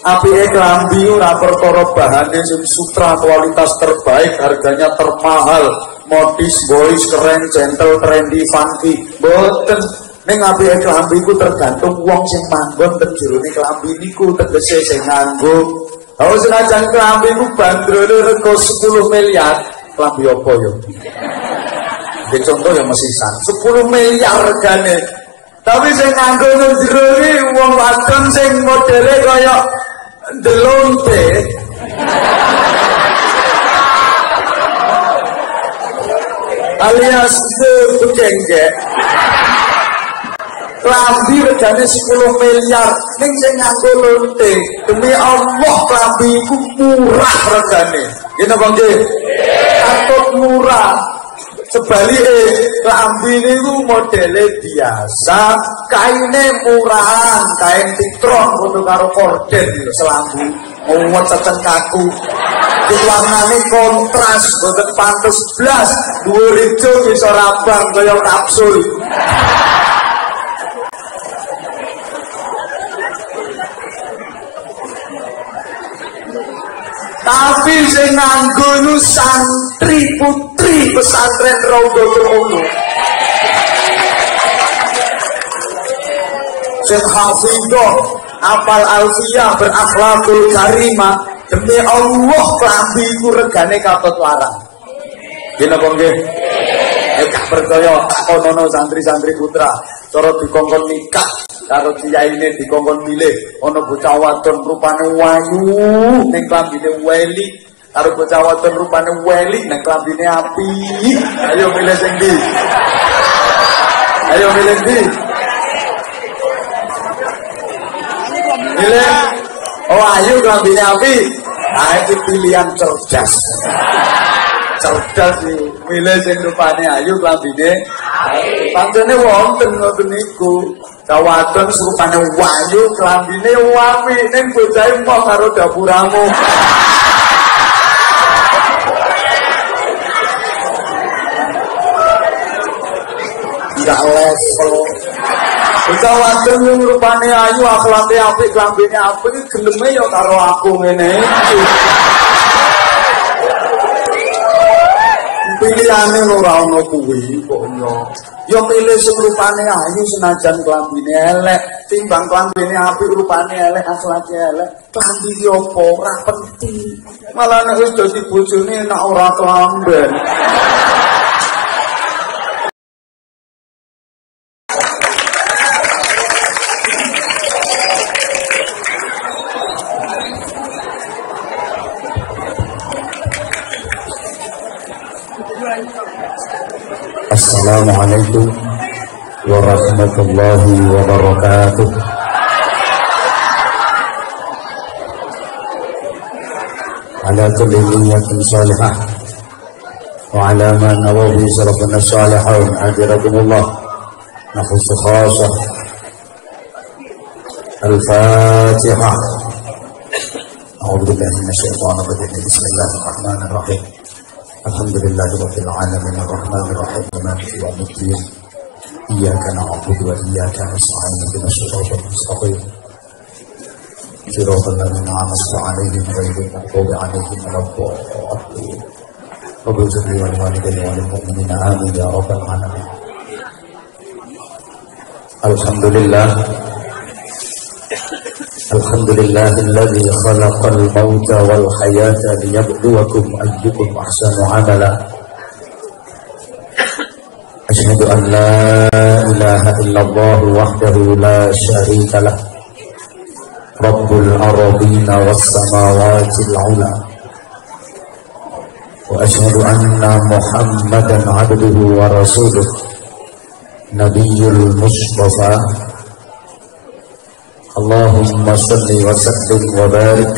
apike klambi ora perkara bahane sing sutra kualitas terbaik, harganya termahal, modis, boys, keren, gentle, trendy, funky. Mboten. Ning apike klambi iku tergantung wong sing manggon ten jerone klambi niku, tegese sing nganggo. Kalau senajan klambi iku bandrole rego 10 miliar, klambi apa yo? Nggih contoh ya mesisan 10 miliar regane. Tapi sing nganggo nang jero iki wong wadon sing modele kaya delonte. Alias bekengge. Klambi regane 10 miliar, ning sing nganggo lonte. Demi Allah klambi iku murah regane. Nggih napa nggih? Katut murah. Sebalike klambi niku modele biasa, kaine murahan, kain titron padha karo korden selambu, muwet cecen kaku. Warnane kontras, boten pantes blas, dhuwur ijo bisa rabang kaya kapsul. Tapi sing nganggo nu santri putri pesantren Raudhatul Ulum. Sing hafidhah, apal alfiyah, berakhlakul karimah, demi Allah klambi iku regane katut larang. Nggih napa nggih? Gak percaya kono santri-santri putra cara dikongkon nikah karo kiyaine dikongkon milih ana bocah wadon rupane wayu ning klambine weli karo bocah wadon rupane weli ning klambine apik. Ayo milih sing ndi? Ayo milih ndi? Milih oh ayo klambine apik. Ah itu pilihan cerdas. Cerdas sih, milih sing rupane ayu klambine. Pancene wonten ngoten niku. Kawadon rupane wayu klambine wapi ning bocahe mok karo dapuramu. Enggak level. Bocah wadon yang rupane ayu akhlake apik klambine apik geleme ya karo aku ngene iki. Pilihane ora ono kuwi kok yo. Yo milih sing rupane ayu senajan klambine elek, timbang klambine apik rupane elek akhlake elek. Klambi yo apa ora penting. Malah nek wis dadi bojone enak ora klamben. Assalamualaikum warahmatullahi wabarakatuh. Ala kulli niyyatin salihah wa ala man nawawi sarafana salihun hadirakumullah nafsu khasah. Al-Fatihah. A'udzu billahi minasyaitonir rajim. Bismillahirrahmanirrahim. Alhamdulillahirabbil alamin arrahmanir rahim maliki yaumiddin iyyaka na'budu wa iyyaka nasta'in ihdinas siratal mustaqim siratal ladzina an'amta 'alaihim ghairil maghdubi 'alaihim waladdallin Rabbil ighfir li wa liwalidayya wa lil mu'minina amin ya rabbal alamin. Alhamdulillah Alhamdulillahilladzi khalaqal mauta wal hayata liyabluwakum ayyukum ahsanu amala. Asyhadu an la ilaha illallah wahdahu la syarika lah. Rabbul ardina was samawati al-'ula. Wa asyhadu anna Muhammadan 'abduhu wa rasuluh. Nabiyyul Mustafa. Allahumma salli wa sallim wa barik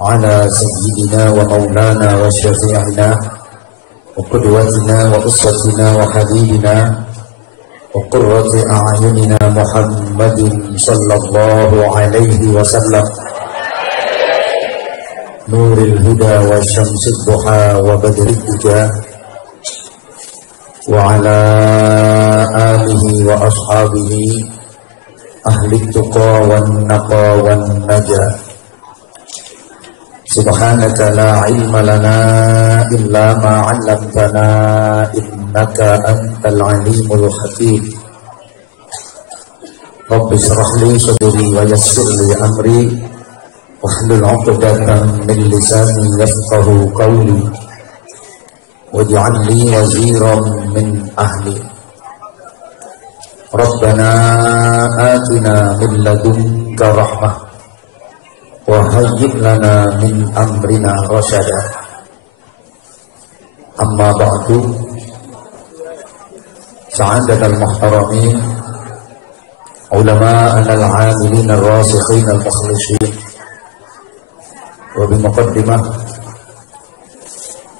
ala sayyidina wa maulana wa syafi'ina wa qudwatina wa uswatina wa habibina wa qurrati a'yunina Muhammadin sallallahu alaihi wasallam nuril huda wa syamsid duha wa badrid duja wa ala alihi wa ashabihi ahli tuqa wan naqa wan najah Subhanaka la ilma lana illa ma 'allamtana innaka antal alimul hakim. Rabbi shrah li sadri wa yassir li amri wahlul 'uqdatam min lisani yafqahu qawli waj'al li waziran min ahli. Rabbana atina min ladunka rahmah wa hayyi' lana min amrina rasyada. Amma ba'du, sa'adatal muhtaramin, ulama'ana al-'amilin ar-rasikhin al-mukhlisin, wa bimuqaddimah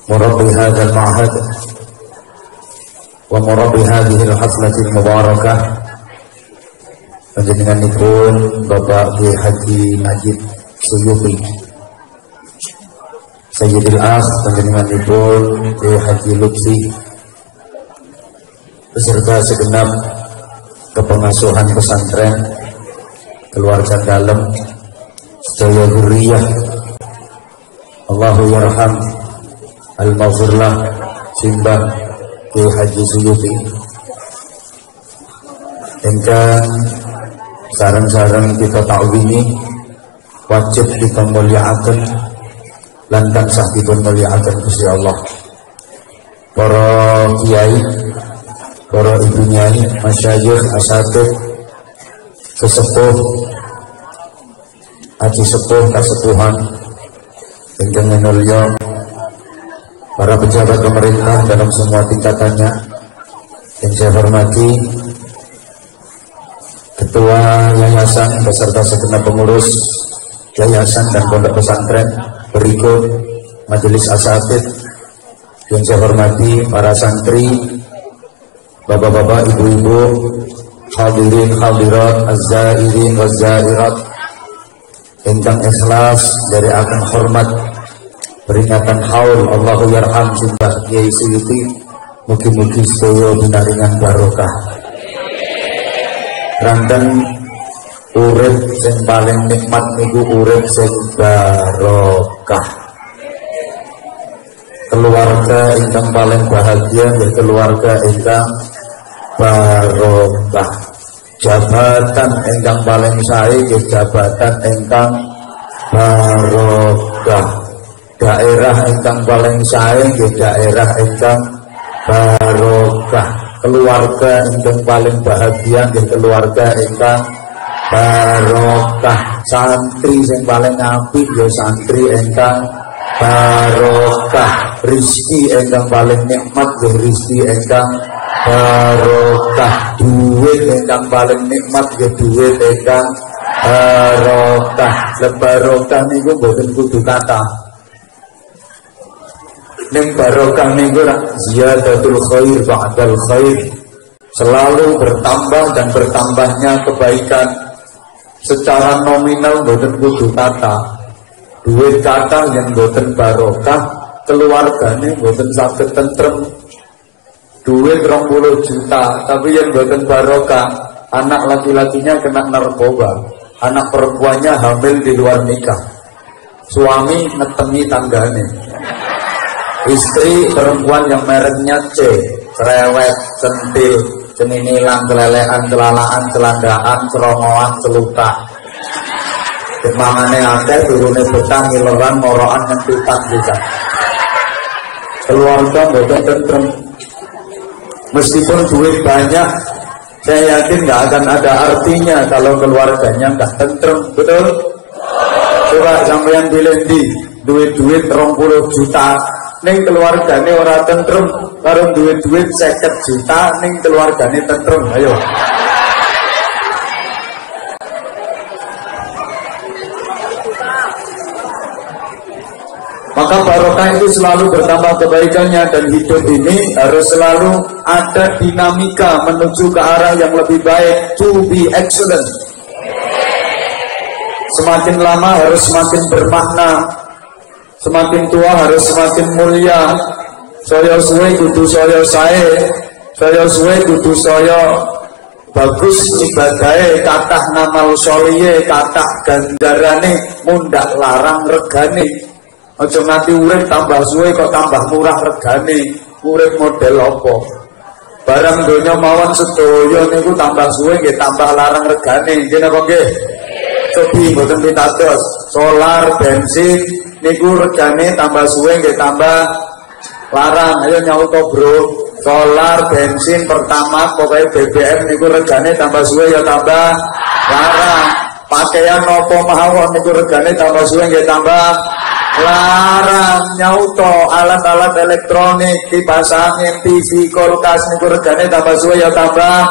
murabbi hadzal ma'had wa murabbi hadhihi al-haflati al-mubarakah, panjenenganipun Bapak Kiai Haji Najib Suyuti, Sayyidil Akh panjenenganipun Kiai Haji Lutfi, beserta segenap kepengasuhan pesantren, keluarga dalam, sedaya dzurriyyah. Allahu yarham al-maghfirlah simbah Kiai Haji Suyuti ingkang sareng-sareng kita ta'wini wajib kita mulyakaken lan tansah dipun mulyakaken Gusti Allah. Para kiai, para ibu nyai, masyayikh, asatidz, sesepuh, aji sepuh, kasepuhan ingkang minulya, para pejabat pemerintah dalam semua tingkatannya yang saya hormati, Ketua Yayasan beserta segenap pengurus Yayasan dan Pondok Pesantren, berikut Majelis Asatidz yang saya hormati, para santri, bapak-bapak, ibu-ibu, hadirin hadirat, az-zairin waz-zairat, ingkang ikhlas dari akan hormat peringatan haul Allahu yarham simbah Kiai Suyuti, mugi-mugi sedaya binaringan barokah. Ranten urip sing paling nikmat niku urip sing barokah. Keluarga ingkang paling bahagia ya keluarga ingkang barokah. Jabatan ingkang paling sae ya jabatan ingkang barokah. Daerah ingkang paling sae ya daerah ingkang barokah. Keluarga ingkang paling bahagia ya keluarga ingkang barokah. Santri sing paling apik ya santri ingkang barokah. Rizki ingkang paling nikmat ya rizki ingkang barokah. Duit ingkang paling nikmat ya duit ingkang barokah. Barokah niku mboten kudu kata. Ning barokah niku ziyadatul khair ba'dal khair, selalu bertambah dan bertambahnya kebaikan. Secara nominal mboten kudu kata. Duit kata yang mboten barokah, keluargane mboten saged tentrem. Duit 20 juta tapi yang mboten barokah, anak laki-lakinya kena narkoba, anak perempuannya hamil di luar nikah, suami ngetemi tanggane, istri perempuan yang mereknya C, cerewet, centil, ceminilan, kelelean, celalaan, celandaan, cerongoan, celutak. Kemangane akeh, turune betah, ngileran, moroan, ngentutan juga. Keluarga mboten tentrem. Meskipun duit banyak, saya yakin nggak akan ada artinya kalau keluarganya nggak tentrem, betul? Coba sampeyan pilih di duit-duit 20 juta, ning keluargane ora tentrem, karo duit-duit 50 juta, ning keluargane tentrem, ayo. Maka barokah itu selalu bertambah kebaikannya, dan hidup ini harus selalu ada dinamika menuju ke arah yang lebih baik, to be excellent. Semakin lama harus semakin bermakna, semakin tua harus semakin mulia. Saya suwe kudu saya sae, saya suwe kudu saya bagus ibadahe, kathah namal sholiye, kathah ganjarane, mundak larang regane. Aja nganti urip tambah suwe kok tambah murah regane. Urip model apa? Barang donya mawon sedaya niku tambah suwe nggih tambah larang regane. Nggih napa nggih? Cobi mboten pitados. Solar, bensin niku regane tambah suwe nggih tambah larang. Ayo nyauto bro. Solar, bensin, pertama pokoknya BBM niku regane tambah suwe ya tambah larang. Pakaian nopo mawon niku regane tambah suwe nggih tambah larang. Nyauto alat-alat elektronik, kipas angin, TV, kulkas niku regane tambah suwe ya tambah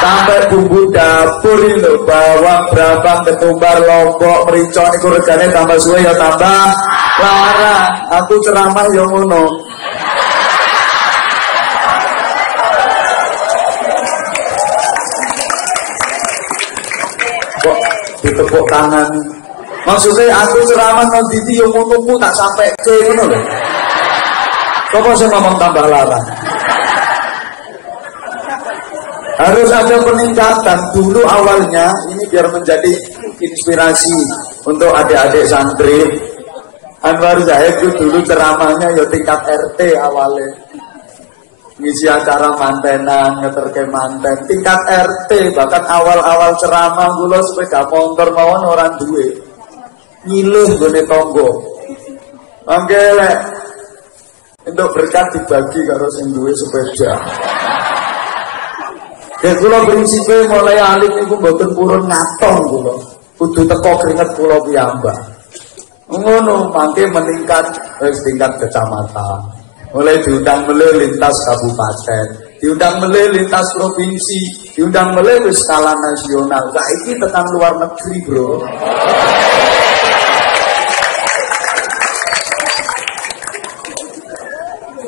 sampai bumbu dapur lho, bawang, brambang, ketumbar, lombok, merica niku regane tambah suwe ya tambah larang. Aku ceramah ya ngono. Kok ditepuk tangan? Maksudnya aku ceramah nang TV yang ngono tak sampai ke ngono lho. Kok saya ngomong tambah larang? Harus ada peningkatan dulu awalnya ini biar menjadi inspirasi untuk adik-adik santri. Anwar Zahid itu dulu ceramahnya ya tingkat RT awalnya. Ngisi acara mantenan, ngeterke manten, tingkat RT, bahkan awal-awal ceramah kula sepeda motor mawon orang duwe. Ngiluh gone tangga. Mangke lek untuk berkat dibagi karo sing duwe sepeda. Ya kula prinsipe mulai alit niku mboten purun ngatong kula. Kudu teko keringet kula piyambak. Ngono mangke meningkat wis tingkat kecamatan. Mulai diundang meleh lintas kabupaten, diundang meleh lintas provinsi, diundang meleh wis skala nasional. Saiki tekan luar negeri, bro.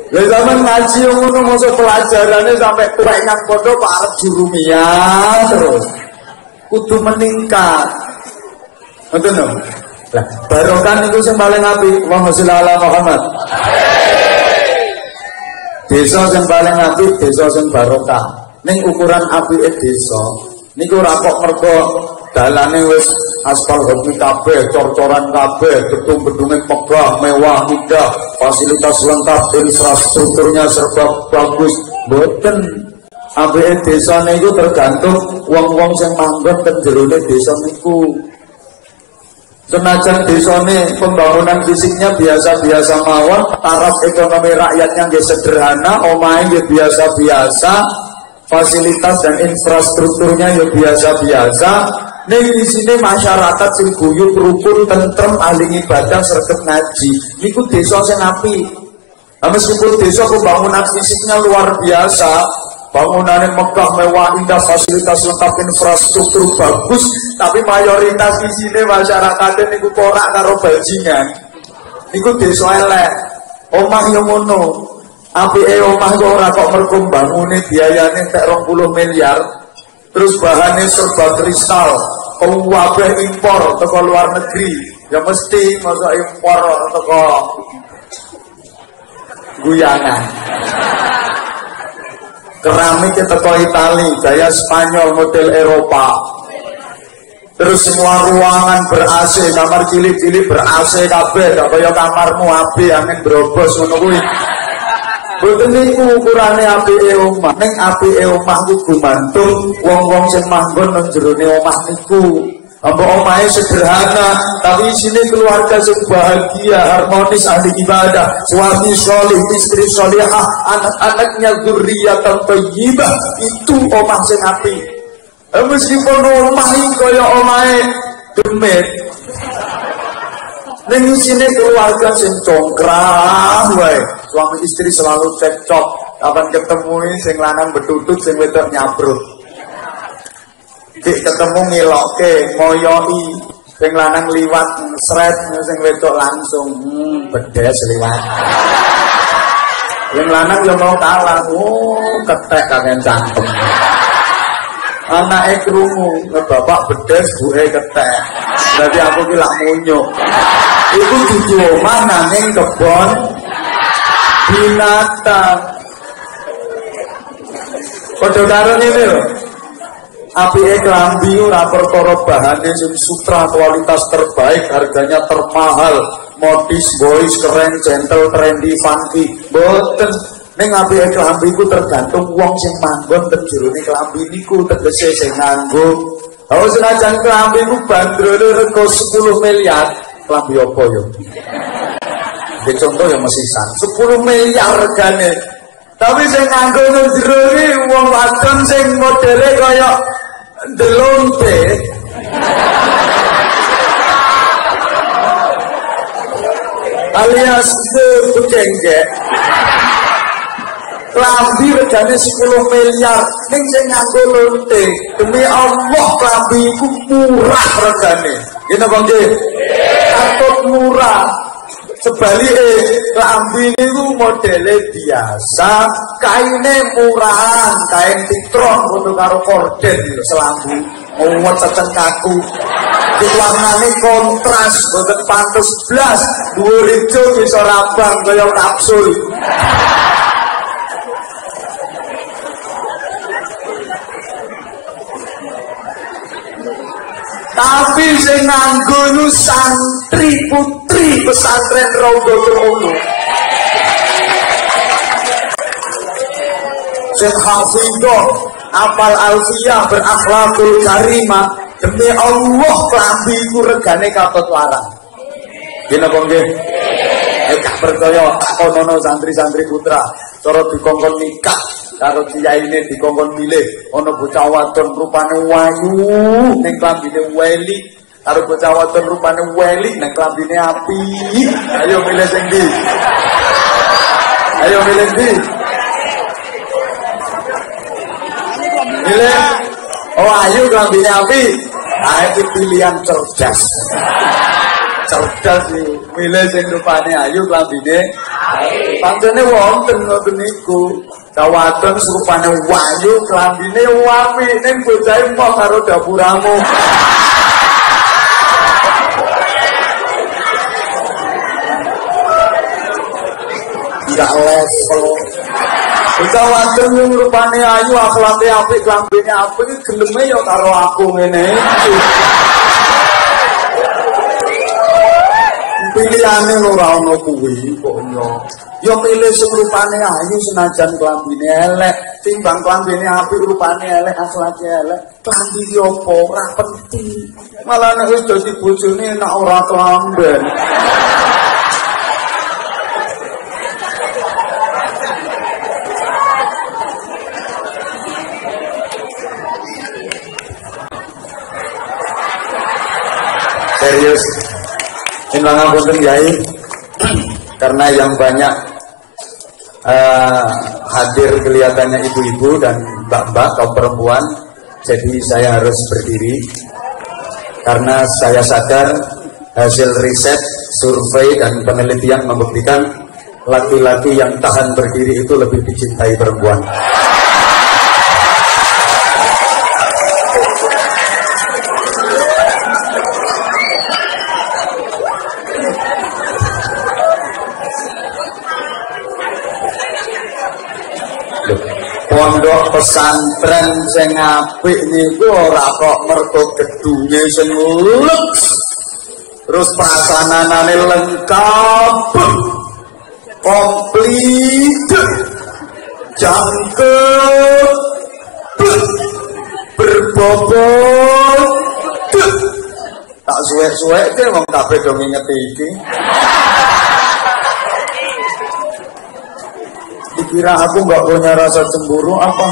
Lha zaman ngaji ngono mosok pelajarane sampai tuwek nang pondok kok arep jurumiyah terus. Kudu meningkat. Ngoten lho. Lah, barokah niku sing paling apik, Allahumma sholli ala Muhammad. Desa sing paling apik, desa sing barokah. Ning ukuran apike desa niku ora kok mergo dalane wis aspal hobi kabeh, cor-coran kabeh, gedung-gedunge megah, mewah, indah, fasilitas lengkap, infrastrukturnya serba bagus. Mboten. Apike desa niku tergantung wong-wong sing manggon teng jerone desa niku. Senajan desane pembangunan fisiknya biasa-biasa mawon, taraf ekonomi rakyatnya nggih sederhana, omahe nggih biasa-biasa, fasilitas dan infrastrukturnya ya biasa-biasa. Ning di sini masyarakat sing guyub rukun tentrem ahli ibadah sregep ngaji. Niku desa sing apik. Nah, meskipun desa pembangunan fisiknya luar biasa, bangunannya megah, mewah, indah, fasilitas lengkap, infrastruktur bagus, tapi mayoritas di sini masyarakatnya niku korak karo bajingan. Niku desa elek. Omah yo ngono. Apike omah kok ora kok mergo mbangune biayane tek 20 miliar. Terus bahannya serba kristal, kabeh impor teko luar negeri. Ya mesti masa impor teko Guyana. Keramiknya teko Itali, gaya Spanyol model Eropa. Terus semua ruangan ber-AC, kamar cilik-cilik ber-AC kabeh, gak kaya kamarmu AB angin brobos ngono kuwi. Boten niku ukurane apike omah. Ning apike omah ku gumantung wong-wong sing manggon nang jerone omah niku. Ambek omahe sederhana, tapi sini keluarga sing bahagia, harmonis, ahli ibadah, suami solih, istri solihah, anak-anaknya dzurriyyatan thayyibah, itu omah sing apik. Meskipun omah iki kaya omahe demit, ning sini keluarga sing congkrah wae. Suami istri selalu cekcok, kapan ketemu sing lanang betutut, sing wedok nyabrut. Dik ketemu ngilokke, ngoyoi, sing lanang liwat sret, sing wedok langsung bedes liwat. Sing lanang yo mau kalah, ketek kakek cangkem. Anake krungu, bapak bedes, buke ketek. Dadi aku ki lak munyuk. Iku dudu omah nanging kebon binatang. Padha karo ngene lho. Apike klambi ora perkara bahane sing sutra kualitas terbaik, harganya termahal, modis, boys, keren, gentle, trendy, funky. Boten. Ning apike klambi ku tergantung wong sing manggon ten jerone klambi niku tegese sing nganggo. Oh senajan klambi ku bandrone rego 10 miliar, klambi apa yo? Iki contoh ya mesisan 10 miliar regane. Tapi sing nganggo nang jero iki wong wadon sing modele kaya delonte. Alias bekengke. Klambi regane 10 miliar ning sing nganggo lonte demi Allah klambi iku murah regane. Ngene Bang nggih. Katut murah. Sebalike klambi niku modele biasa, kaine murahan, kain titron foto karo korden lho selambu. Muwet cecen kaku. Warnane kontras, boten pantes blas, dhuwur ijo bisa rabang kaya kapsul. Tapi sing nganggo nu santri putri pesantren Raudhatul Ulum. Sing hafidhah, apal alfiyah, berakhlakul karimah, demi Allah klambi iku regane katut larang. Nggih napa nggih? Gak percaya kono santri-santri putra cara dikongkon nikah karo kiyaine dikongkon milih ana bocah wadon rupane wayu ning klambine weli karo bocah wadon rupane weli ning klambine api. Ayo milih sing ndi? Ayo milih ndi? Milih oh ayu klambine api. Ah itu pilihan cerdas. Cerdas nih, milih sing rupane ayu klambine pancene wonten ngoten niku. Kawadon rupane wayu klambine wapi ning bojahe mok karo dapuramu. Enggak level. Bocah wadon yang rupane ayu akhlake apik klambine apik geleme ya karo aku ngene iki. Pilihane ora ono kuwi kok yo milih sing rupane ayu senajan klambine elek timbang klambine apik rupane elek akhlake elek klambi yo apa ora penting malah nek wis dadi bojone nek ora klamben. Serius Inang punten Yai, karena yang banyak hadir kelihatannya ibu-ibu dan mbak-mbak kaum perempuan, jadi saya harus berdiri karena saya sadar hasil riset, survei dan penelitian membuktikan laki-laki yang tahan berdiri itu lebih dicintai perempuan. Pondok pesantren sing apik niku ora kok mergo gedunge sing luks. Terus prasananane lengkap. Komplit. Jangkep. Berbobot. Tak suwek-suwekke wong kabeh do ngingeti iki. Dikira aku nggak punya rasa cemburu apa?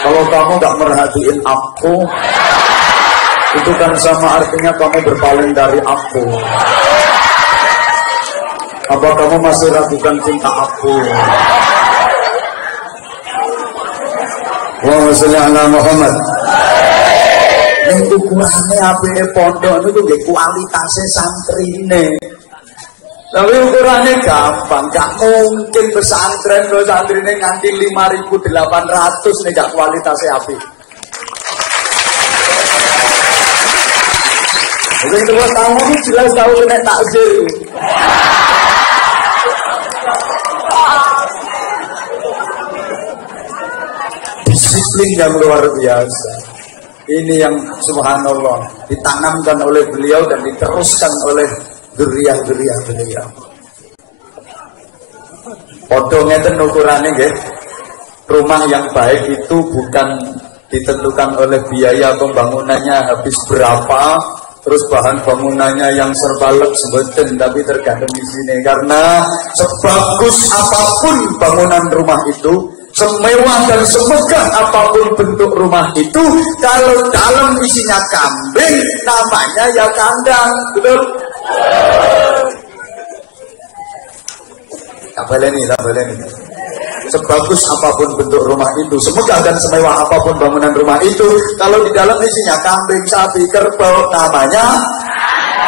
Kalau kamu nggak merhatiin aku, itu kan sama artinya kamu berpaling dari aku. Apa kamu masih ragukan cinta aku? Wa sallallahu Muhammad. Yang ukurannya apike pondok itu nggih kualitasnya santrine. Tapi ukurannya gampang, gak mungkin pesantren lo santrine nganti 5.800 nih gak kualitasnya api. Jadi itu buat tamu ini jelas tahu kena takjil. Disiplin yang luar biasa. Ini yang subhanallah ditanamkan oleh beliau dan diteruskan oleh Duriah. Padha ngeten ukurane nggih. Rumah yang baik itu bukan ditentukan oleh biaya pembangunannya habis berapa, terus bahan bangunannya yang serba lexbeten, tapi tergantung di sini. Karena sebagus apapun bangunan rumah itu, semewah dan semegah apapun bentuk rumah itu, kalau dalam isinya kambing, namanya ya kandang, betul? Tak boleh nih. Sebagus apapun bentuk rumah itu, semegah dan semewah apapun bangunan rumah itu, kalau di dalam isinya kambing, sapi, kerbau, namanya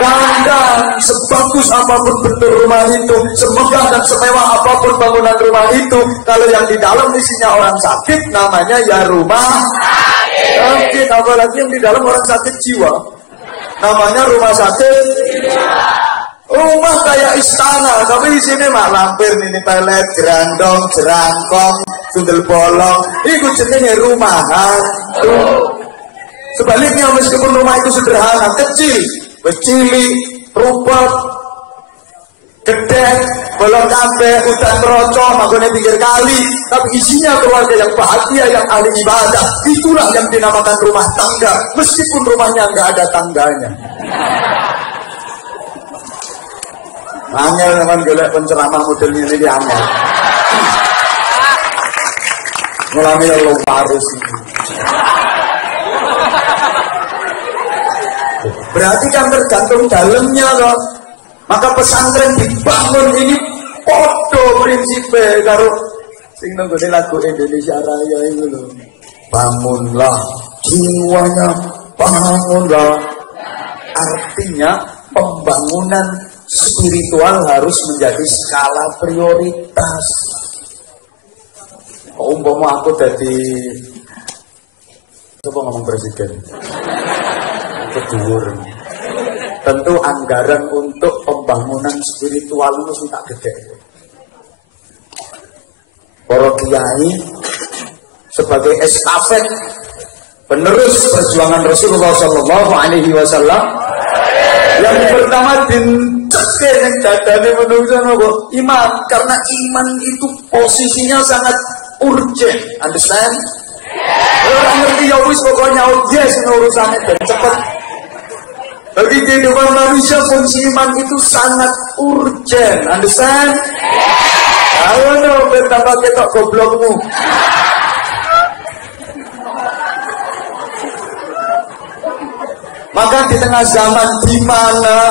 kandang. Sebagus apapun bentuk rumah itu, semegah dan semewah apapun bangunan rumah itu, kalau yang di dalam isinya orang sakit, namanya ya rumah sakit. Apalagi yang di dalam orang sakit jiwa, namanya rumah sakit jiwa. Rumah kayak istana, tapi di sini mak lampir, ini pelet, gerandong, jerangkong, sundel bolong, itu jenenge rumahan. Sebaliknya meskipun rumah itu sederhana, kecil, rumput, gede, bolong kabeh, hutan merocok, magonnya pinggir kali, tapi isinya keluarga yang bahagia, yang ahli ibadah, itulah yang dinamakan rumah tangga, meskipun rumahnya nggak ada tangganya. Angel teman golek penceramah model ini di angel. Mulane lo harus. Berarti kan tergantung dalamnya loh. Maka pesantren dibangun ini podo prinsipnya karo sing nenggone lagu Indonesia Raya itu loh. Bangunlah jiwanya, bangunlah. Artinya pembangunan spiritual harus menjadi skala prioritas. Umpama aku jadi, coba ngomong presiden, keduur. Tentu anggaran untuk pembangunan spiritual itu sudah gede. Para kiai sebagai estafet penerus perjuangan Rasulullah Shallallahu Alaihi Wasallam. Yang pertama dinceke yang dadane menungso nopo iman, karena iman itu posisinya sangat urgent, understand? Orang ngerti ya wis pokoknya yes urusannya dan cepat. Bagi kehidupan manusia fungsi iman itu sangat urgent, understand? Ayo no, betapa ketok goblokmu. Maka di tengah zaman di mana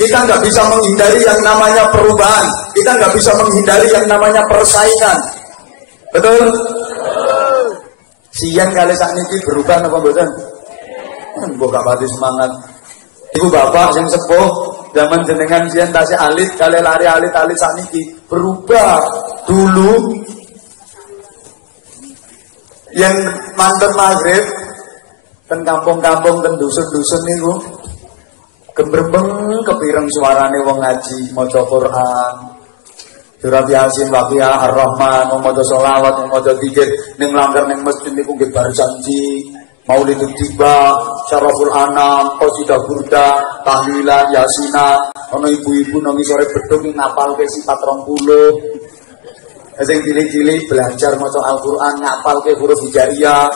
kita nggak bisa menghindari yang namanya perubahan, kita nggak bisa menghindari yang namanya persaingan, betul? Siang kali saat ini berubah apa bosan? Buka pati semangat. Ibu bapak yang sepuh zaman jenengan siang tasih alit kali lari alit saat ini berubah. Dulu yang mantan maghrib ten kampung-kampung ten dusun-dusun niku gembrembeng kepireng suarane wong ngaji maca Quran, surat Yasin, Waqiah, Ar-Rahman, maca selawat, maca dzikir ning langgar ning masjid niku nggih bar janji Maulidul Tiba, Syaraful Anam, Qasidah Burda, tahlilan, yasina, ana ibu-ibu nang sore bedhug ngapalke sifat 20. Sing cilik-cilik belajar maca Al-Qur'an, ngapalke huruf hijaiyah.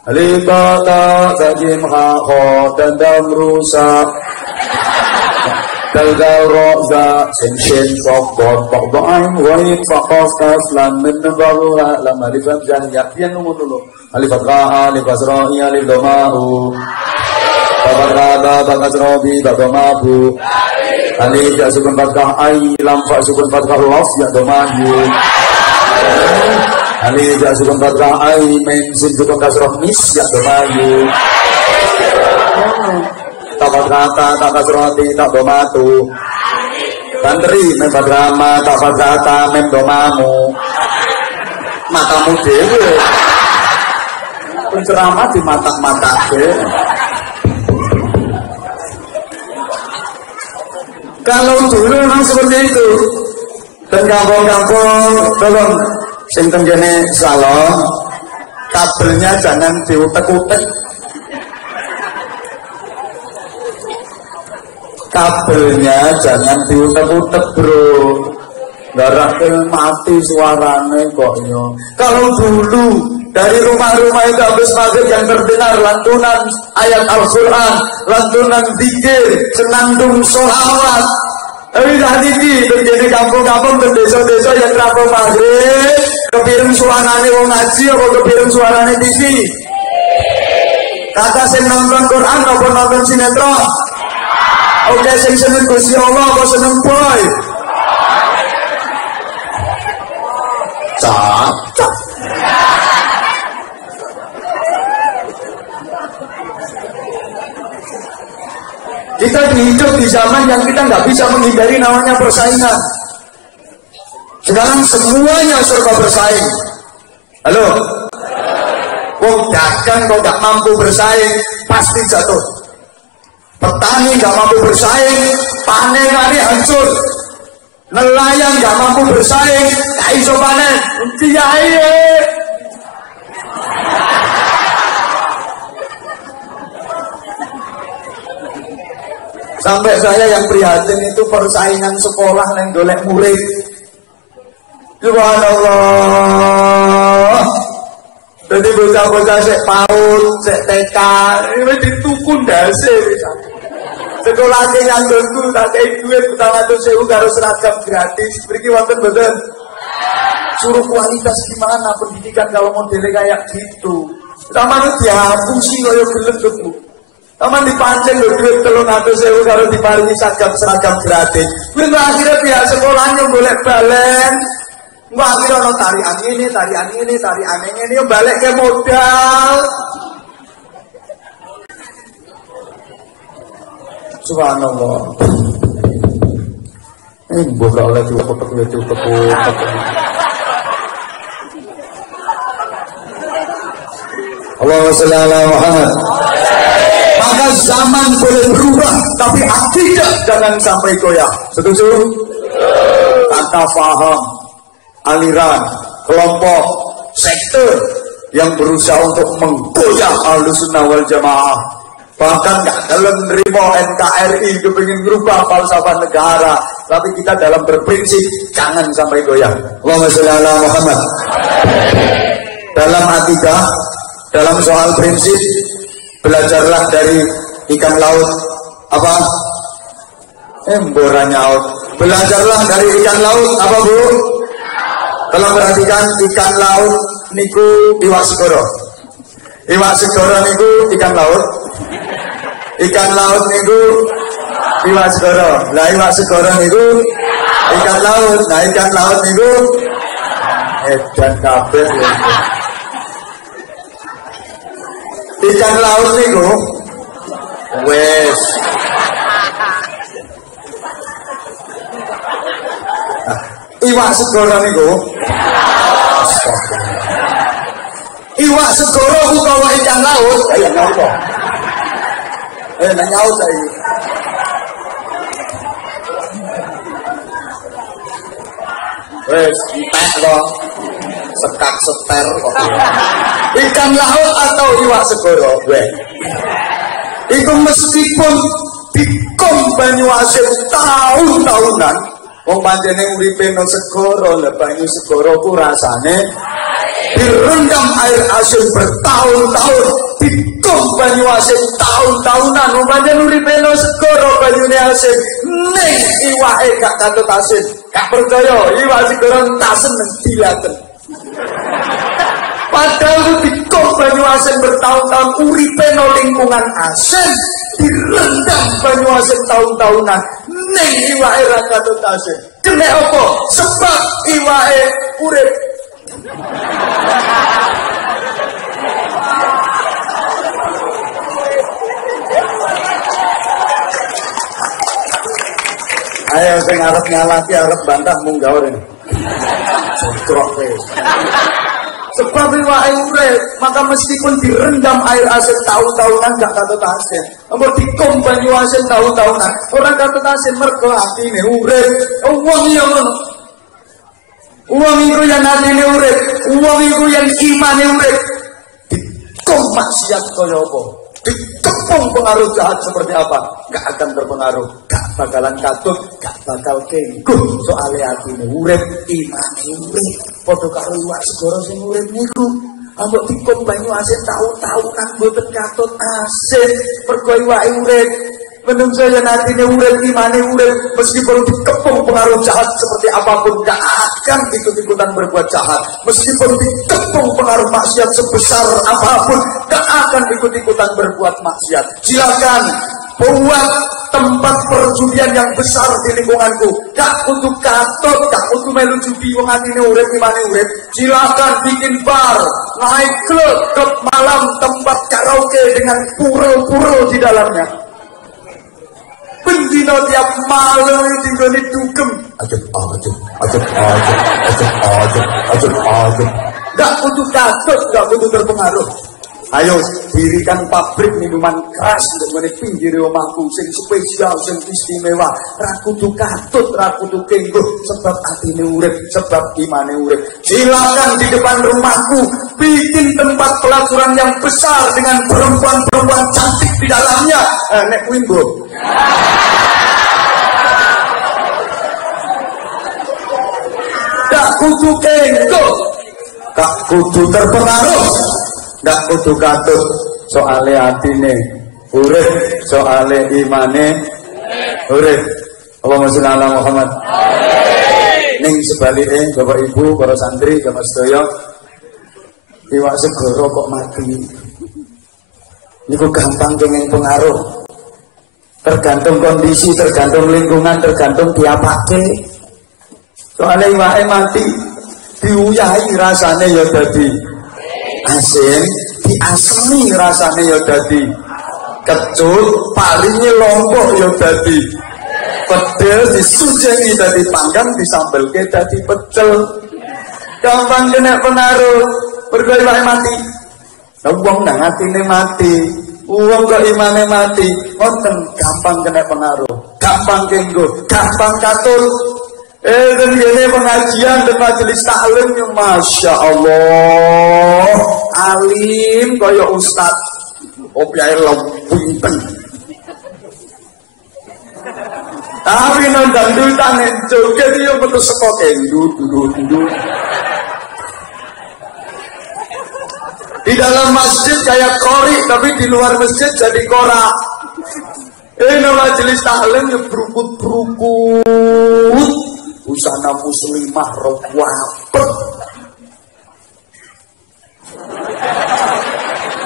Alibata sajim hakho dan damrusa Dalgal roza Senshin sokbot Pokdo'ain wa'id Fakos kaslan Mennebaruha Lam alifat jahiyah Yang nomor dulu Alifat raha Alifat rohi Alif domahu Bapak rada Bapak robi Bapak mabu Alif ya sukun fatkah Ay lam fa sukun fatkah Lof ya domahu Ali ja sukun fathah ai min sin sukun kasrah mis ya domayu. Tapat kata tak kasrati tak domatu. Santri men fadrama tak fadrata men domamu. Matamu dhewe. Penceramah di mata-matake. Kalau dulu memang seperti itu. Dan kampung-kampung tolong sing tenggene salon kabelnya jangan diutek-utek. kabelnya jangan diutek-utek bro, darahnya mati suaranya koknya. Kalau dulu dari rumah-rumah itu habis maghrib yang terdengar lantunan ayat Al-Quran, lantunan zikir, senandung sholawat. Tapi tadi ini terjadi kampung-kampung dan desa-desa yang rampung maghrib, kepiring suaranya wong ngaji apa kepiring suaranya TV. Kata sing nonton Quran apa nonton sinetron? Oke, sing seneng Gusti Allah apa seneng boy? Cacak. Kita hidup di zaman yang kita nggak bisa menghindari namanya persaingan. Sekarang semuanya serba bersaing. Halo? Wong dagang kok nggak mampu bersaing, pasti jatuh. Petani nggak mampu bersaing, panen hari hancur. Nelayan nggak mampu bersaing, nggak iso panen. Sampai saya yang prihatin itu persaingan sekolah yang golek murid. Subhanallah. Jadi bocah-bocah sek PAUD, sek TK, ini dituku ndase. Sekolah yang dulu tak kayak duit 400.000 karo seragam gratis. Mriki wonten mboten? Suruh kualitas gimana pendidikan kalau modelnya kayak gitu. Taman dihapusi kaya gelem tuku. Taman dipancing lho duit 300.000 karo diparingi seragam gratis. Kuwi akhirnya pihak sekolahnya boleh balen. Mbak akhirnya ono tarian ini, yo balik ke modal. Subhanallah. Ini buka oleh cukup. Allahumma sholli ala Muhammad. Maka zaman boleh berubah, tapi akidah jangan sampai goyah. Setuju? Tanpa faham, aliran, kelompok, sektor yang berusaha untuk menggoyah Ahlussunnah wal Jamaah. Bahkan gak dalam nerima NKRI kepingin berubah falsafah negara, tapi kita dalam berprinsip jangan sampai goyah. Allahumma sholli ala Muhammad. Dalam akidah, dalam soal prinsip, belajarlah dari ikan laut apa? Embora nyaut. Belajarlah dari ikan laut apa bu? Kalau perhatikan ikan laut niku iwak segoro. Iwak segoro niku ikan laut. Ikan laut niku iwak segoro. Lah iwak segoro niku ikan laut. Nah ikan laut niku edan kabeh. Ikan laut niku wes. Iwak segoro niku iwak segoro utawa ikan laut ayo napa? Nek nyaut saiki. Wes entek lho. Sekak seter kok. Ikan laut atau iwak segoro? Weh. Itu meskipun dikom banyu asin tahun-tahunan, wong pancene uripe nang segoro, lha banyu segoro ku rasane direndam air asin bertahun-tahun, dikom banyu asin tahun-tahunan, wong pancene uripe nang segoro banyune asin, ning iwake gak katut asin. Gak percaya, iwak segoro tasen dilaten. Padahal dikom banyu asin bertahun-tahun, uripe no lingkungan asin, direndam banyu asin tahun-tahunan, ning iwake ra katut asin. Kene apa? Sebab iwake urip. Ayo sing arep nyalaki arep bantah mung gawe ini. Sokrok wis. Sebab iwake urip, maka meskipun direndam air asin tahun-tahunan gak katut asin. Ampun dikom banyu asin tahun-tahunan, ora katut asin mergo atine urip. Wong iya ngono. Wong iku yang atine urip, wong iku yang imane urip. Dikom maksiat kaya apa? Dikom dikepung pengaruh jahat seperti apa? Gak akan terpengaruh, gak bakalan katut, gak bakal kengkuh. Soalnya atine urip, imane urip, padha karo iwak segara sing urip niku. Ambok dikon banyu asin tahu-tahunan mboten katut asin, mergo iwake urip. Menungso yen atine urip, imane urip, meskipun dikepung pengaruh jahat seperti apapun gak akan ikut-ikutan berbuat jahat. Meskipun dikepung pengaruh maksiat sebesar apapun gak akan ikut-ikutan berbuat maksiat. Silakan buat tempat perjudian yang besar di lingkunganku. Gak untuk katut, gak untuk melu judi wong atine urip, imane urip. Silakan bikin bar, naik klub malam, tempat karaoke dengan pura-pura di dalamnya. Bendino tiap malam tinggoni dugem. Ajep. Gak butuh katut, gak butuh terpengaruh. Ayo dirikan pabrik minuman keras untuk menik pinggir omahku sing spesial, sing istimewa. Ra kudu katut, ra kudu kengguh, sebab atine urip, sebab imane urip. Silakan di depan rumahku bikin tempat pelacuran yang besar dengan perempuan-perempuan cantik di dalamnya. Nek kuwi mbok. Gak kudu kengguh, gak kudu terpengaruh, gak kudu katut, soale atine urip, soale imane urip. Allahumma sholli ala Muhammad. Ning sebalike Bapak Ibu, para santri, jamaah sedaya, iwak segara kok mati niku gampang kenging pengaruh. Tergantung kondisi, tergantung lingkungan, tergantung diapake. Soale iwake mati diuyahi rasane ya dadi asin, diasemi rasane ya dadi kecut, palinge lompok ya dadi pedes, disujengi dadi panggang, disambelke dadi pecel. Gampang kena pengaruh mergo iwake mati. Lah wong nang atine mati, wong kok imane mati, ngoten gampang kena pengaruh, gampang kenggo, gampang katul. Dan ini pengajian dan majelis taklim yang Masya Allah alim kaya ustad obyai lempinten. Tapi nondang dutan joget itu betul sekok endu. Di dalam masjid kayak kori, tapi di luar masjid jadi korak. Ini majelis taklim yang berukut-berukut, busana muslimah rawapet.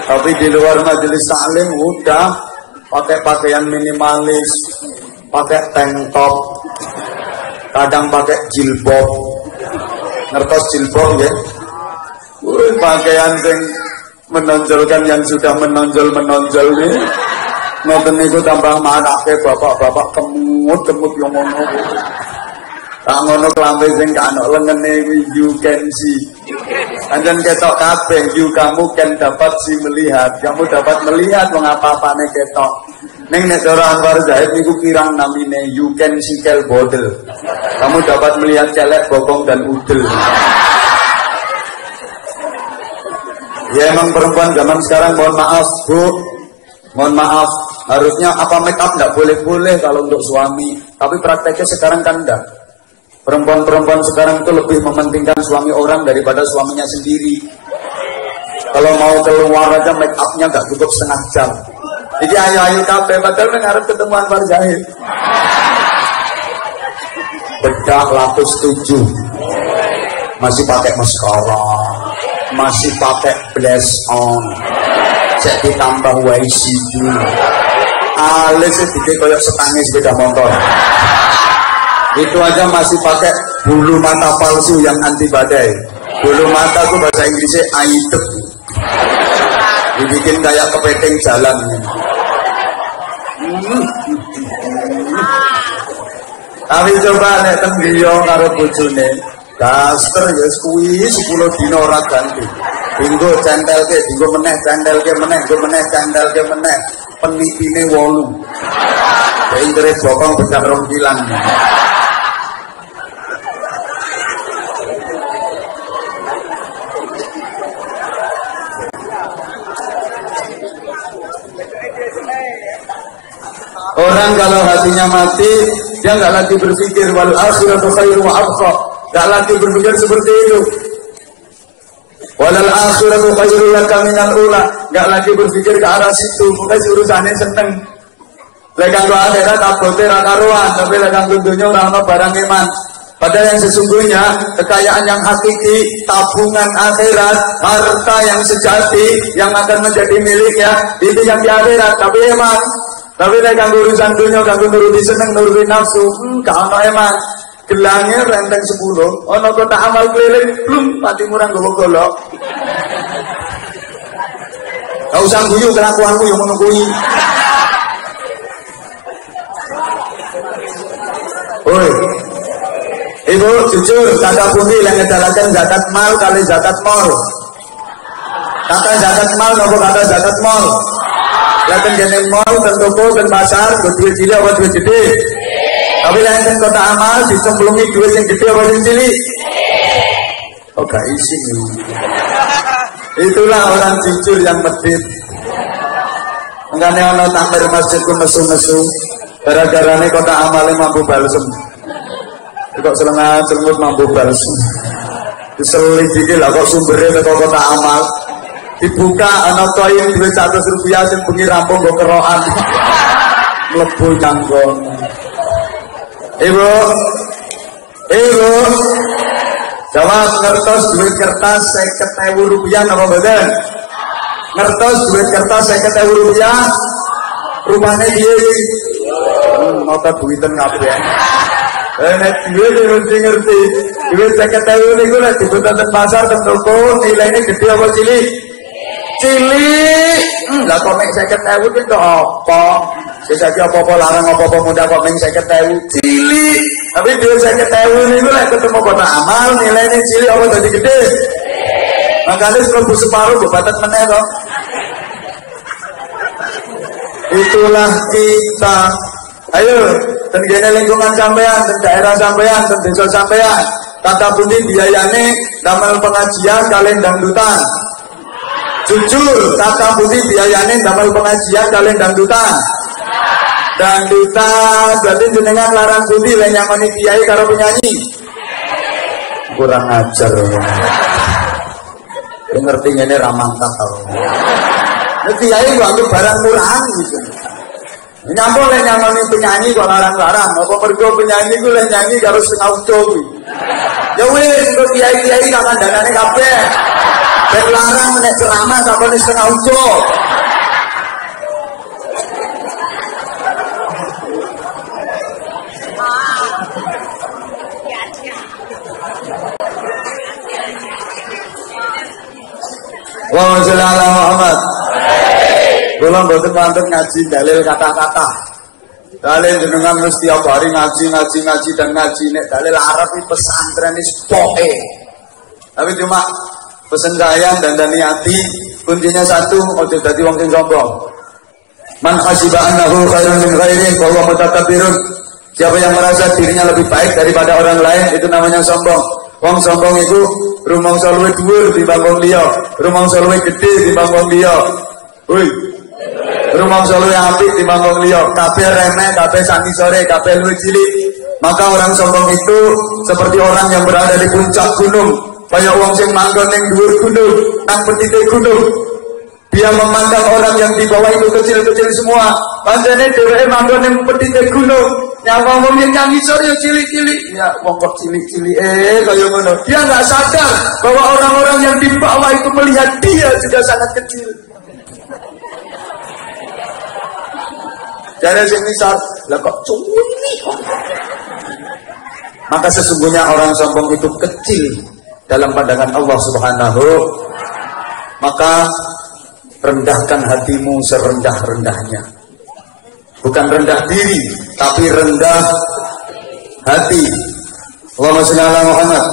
Tapi di luar majelis taklim udah pakai pakaian minimalis, pakai tank top, kadang pakai jilbab. Ngertos jilbab ya? Pakaian yang menonjolkan yang sudah menonjol nih. Ngoten niku tambah manake bapak-bapak kemut yang ngomong. Tak ngono klambe sing gak ana lengene you can see. Anjen ketok kabeh kamu kan dapat si melihat. Kamu dapat melihat mengapa-apane ketok. Ning nek cara Anwar Zahid niku kirang namine you can see kel bodel. Kamu dapat melihat celek, bokong dan udel. Ya emang perempuan zaman sekarang mohon maaf Bu. Mohon maaf, harusnya apa make up enggak boleh-boleh kalau untuk suami. Tapi prakteknya sekarang kan enggak. Perempuan-perempuan sekarang itu lebih mementingkan suami orang daripada suaminya sendiri. Kalau mau keluar aja make upnya nggak cukup setengah jam. Jadi ayo kabeh padahal ngarep ketemu Anwar Zahid. Bedak lapis 7. Masih pakai maskara. Masih pakai blush on. Cek ditambah YCD. Alis sedikit kayak setangis sepeda motor. Itu aja masih pakai bulu mata palsu yang anti badai. Bulu mata itu bahasa Inggrisnya aidep. Dibikin kayak kepiting jalan. Tapi coba nek teng Riyo karo bojone, daster ya kuwi 10 dina ora ganti. Dinggo centelke, dinggo meneh centelke meneh, dinggo meneh centelke meneh. Penitine 8. Pinggire bokong becak rong kilan. Orang kalau hatinya mati, dia nggak lagi berpikir wal akhiratu khairu wa abqa, nggak lagi berpikir seperti itu. Walal akhiratu khairu laka minal ula, nggak lagi berpikir ke arah situ. Mungkin urusannya seneng. Lekang doa akhirat abote ra karuan, tapi lekang dunya ora ono barang iman. Padahal yang sesungguhnya kekayaan yang hakiki, tabungan akhirat, harta yang sejati yang akan menjadi miliknya itu yang di akhirat. Tapi eman, tapi lekang urusan dunia, kanggo nuruti seneng, nuruti nafsu, gak ono eman. Gelangnya renteng 10, ono kotak amal keliling, belum pati murang gowo golok. Gak usah guyu kelakuanmu yang menungguin. Oi, ibu jujur, kata pundi yang ngedalakan zakat mal kali zakat mall. Kata zakat mal nopo kata zakat mall. Laten jene mall dan toko dan pasar duit cilik apa duit gede. Tapi lain kota amal dicemplungi duit yang gede apa yang cilik. Oh gak isi nih. Itulah orang jujur yang medit. Enggak ono takmir masjidku mesu-mesu. Gara-gara ini kota amalnya mampu balsem. Kok selengat-selengut mampu balsem. Diselidiki lah kok sumbernya ke kota amal. Dibuka anak koin duit 100 rupiah yang bengi rampung kok keroan. Mlebu cangkong. Ibu jawab, ngertos duit kertas 50.000 rupiah apa badan? Ngertos duit kertas 50.000 rupiah rupanya dia nota duitan kabeh. Nek duit mesti ngerti. Duit 50.000 niku lek dibutuhkan teng pasar teng toko nilainya gede apa cilik? Cilik. Lah kok mek 50.000 ki kok apa? Sesake apa-apa larang apa-apa mudah kok mek 50.000 cilik. Tapi duit 50.000 niku lek ketemu kota amal nilainya cilik apa dadi gede? Makanya sebelum separuh bebatat meneh kok. Itulah kita. Ayo, tenggene lingkungan sampean, ten daerah sampean, ten desa sampean. Kata pundi biayane damel pengajian kalian dangdutan. Jujur, kata pundi biayane damel pengajian kalian dangdutan. Dangdutan, berarti jenengan larang pundi lek nyamani kiai karo penyanyi. Kurang ajar. Ngerti ngene ra mantap to. Nek kiai kok anggap barang murahan gitu. Nyambung lek nyamani penyanyi kok larang-larang. Apa mergo penyanyi ku lek nyanyi karo setengah udo kuwi. Ya wis kok kiai-kiai kok kandhanane kabeh. Ben larang nek ceramah sakone setengah udo. Wa sallallahu Muhammad. Kula mboten wonten ngaji dalil kata-kata. Dalil jenengan mesti tiap hari ngaji dan ngaji. Nek dalil Arab iki pesantren wis poke. Tapi cuma pesen saya dan niati kuncinya satu, ojo dadi wong sing sombong. Man hasiba annahu khairun min ghairihi fa huwa mutakabbirun. Siapa yang merasa dirinya lebih baik daripada orang lain itu namanya sombong. Wong sombong itu rumangsa luwih dhuwur timbang wong liya, rumangsa luwih gedhe timbang wong liya. Hoi. Rumangsa luwih apik timbang wong liya, kabeh remeh, kabeh sangisore, kabeh luwih cilik. Maka orang sombong itu seperti orang yang berada di puncak gunung, kaya wong sing manggon ning dhuwur gunung, nang petite gunung. Dia memandang orang yang di bawah itu kecil-kecil semua. Pancene dheweke manggon ning petite gunung. Yang ngomong yang ngisor yang cilik-cilik. Ya wong kok cilik-cilik kaya ngono. Dia enggak sadar bahwa orang-orang yang di bawah itu melihat dia sudah sangat kecil. Jadi sing ngisor, lah kok cuwili. Maka sesungguhnya orang sombong itu kecil dalam pandangan Allah Subhanahu. Maka rendahkan hatimu serendah-rendahnya. Bukan rendah diri, tapi rendah hati. Allahumma shalli ala Muhammad.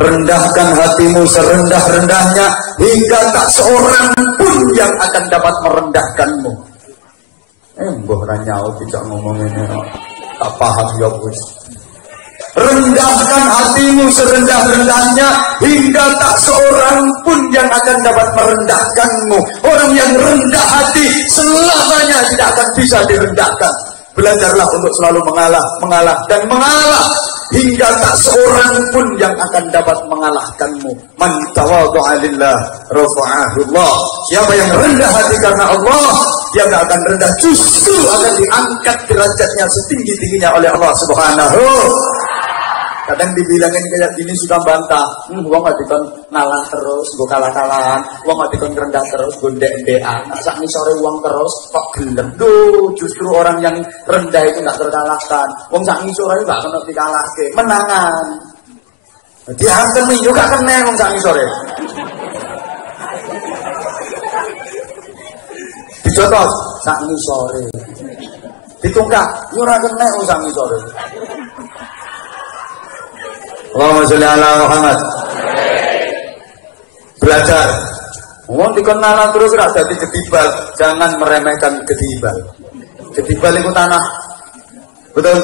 Rendahkan hatimu serendah-rendahnya hingga tak seorang pun yang akan dapat merendahkanmu. Mbah ra nyaut tidak ngomong ini. Tak paham ya wis. Rendahkan hatimu serendah-rendahnya hingga tak seorang pun yang akan dapat merendahkanmu. Orang yang rendah hati selamanya tidak akan bisa direndahkan. Belajarlah untuk selalu mengalah dan mengalah hingga tak seorang pun yang akan dapat mengalahkanmu. Man tawadhu'a lillah rafa'ahullah. Siapa yang rendah hati karena Allah, dia tidak akan rendah, justru akan diangkat derajatnya setinggi-tingginya oleh Allah Subhanahu. Kadang dibilangin kayak gini suka bantah, gua nggak dikon ngalah terus, gua kalah-kalahan, gua nggak dikon rendah terus, gua ndek-ndekan, saat ini sore uang terus, kok gelem. Duh, justru orang yang rendah itu nggak terkalahkan. Wong saat ini sore nggak kena dikalahke, menangan. Dihantem juga kena wong saat ini sore. Dijotos saat ini sore, ditungkak, ora kena wong saat ini sore. Allahumma sholli ala Muhammad. Belajar. Wong dikenal terus ora dadi gedibal, jangan meremehkan gedibal. Gedibal itu tanah. Betul?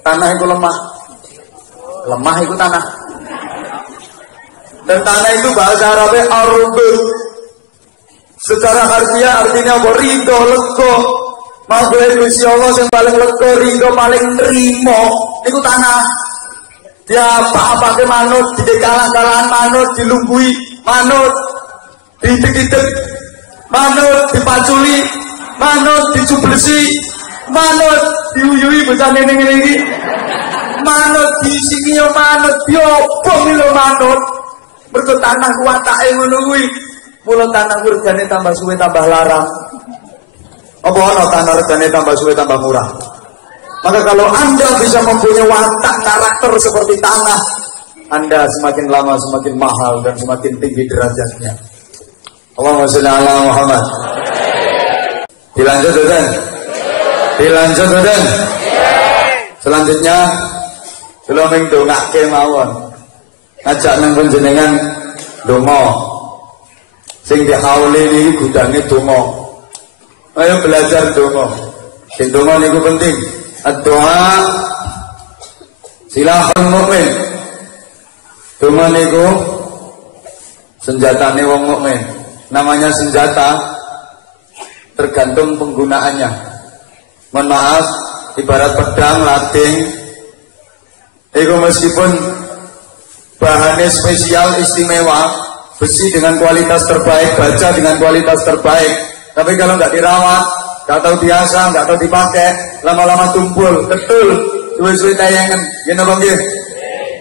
Tanah itu lemah. Lemah itu tanah. Dan tanah itu bahasa Arabnya ardh. Secara harfiah artinya apa? Ridho, lega. Maha Gusti Allah yang paling lega, ridho, paling nerimo. Itu tanah. Ya apa-apa ke manut, dikalah-kalahan manut, dilunggui manut, didik-didik manut, dipaculi manut, dicublesi manut, diuyui bocah ini manut, disingiyo manut, diobong ilo manut. Mergo tanah kuwatake ngono kuwi. Mula tanah regane tambah suwe tambah larang. Apa ana tanah regane tambah suwe tambah murah? Maka kalau Anda bisa mempunyai watak karakter seperti tanah, Anda semakin lama semakin mahal dan semakin tinggi derajatnya. Allahumma sholli ala Muhammad. Dilanjut dan dilanjut dan selanjutnya kula ning ndongake mawon. Ngajak nang panjenengan donga. Sing dihauli niki gudange donga. Ayo belajar donga. Sing donga niku penting. Doa silahul mukmin. Donga niku senjatane wong mukmin. Namanya senjata tergantung penggunaannya. Mohon maaf, ibarat pedang, lading. Itu meskipun bahannya spesial istimewa, besi dengan kualitas terbaik, baja dengan kualitas terbaik, tapi kalau nggak dirawat, nggak tahu biasa, nggak tahu dipakai, lama-lama tumpul, betul, suwe-suwe tayangan, gini bang ya,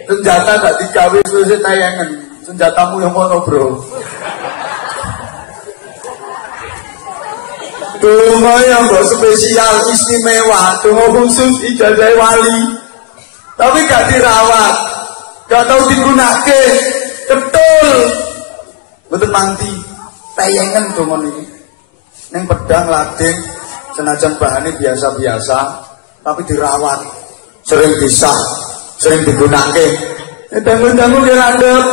senjata nggak digawe suwe-suwe tayangan, senjatamu yang mono bro. Donga yang spesial istimewa, donga khusus ijazah wali, tapi nggak dirawat, nggak tahu digunakan, betul, betul nanti tayangan donga ini, neng pedang lading. Senajan bahannya biasa-biasa, tapi dirawat, sering bisa, sering digunakan. Tanggung-tanggung dia landep.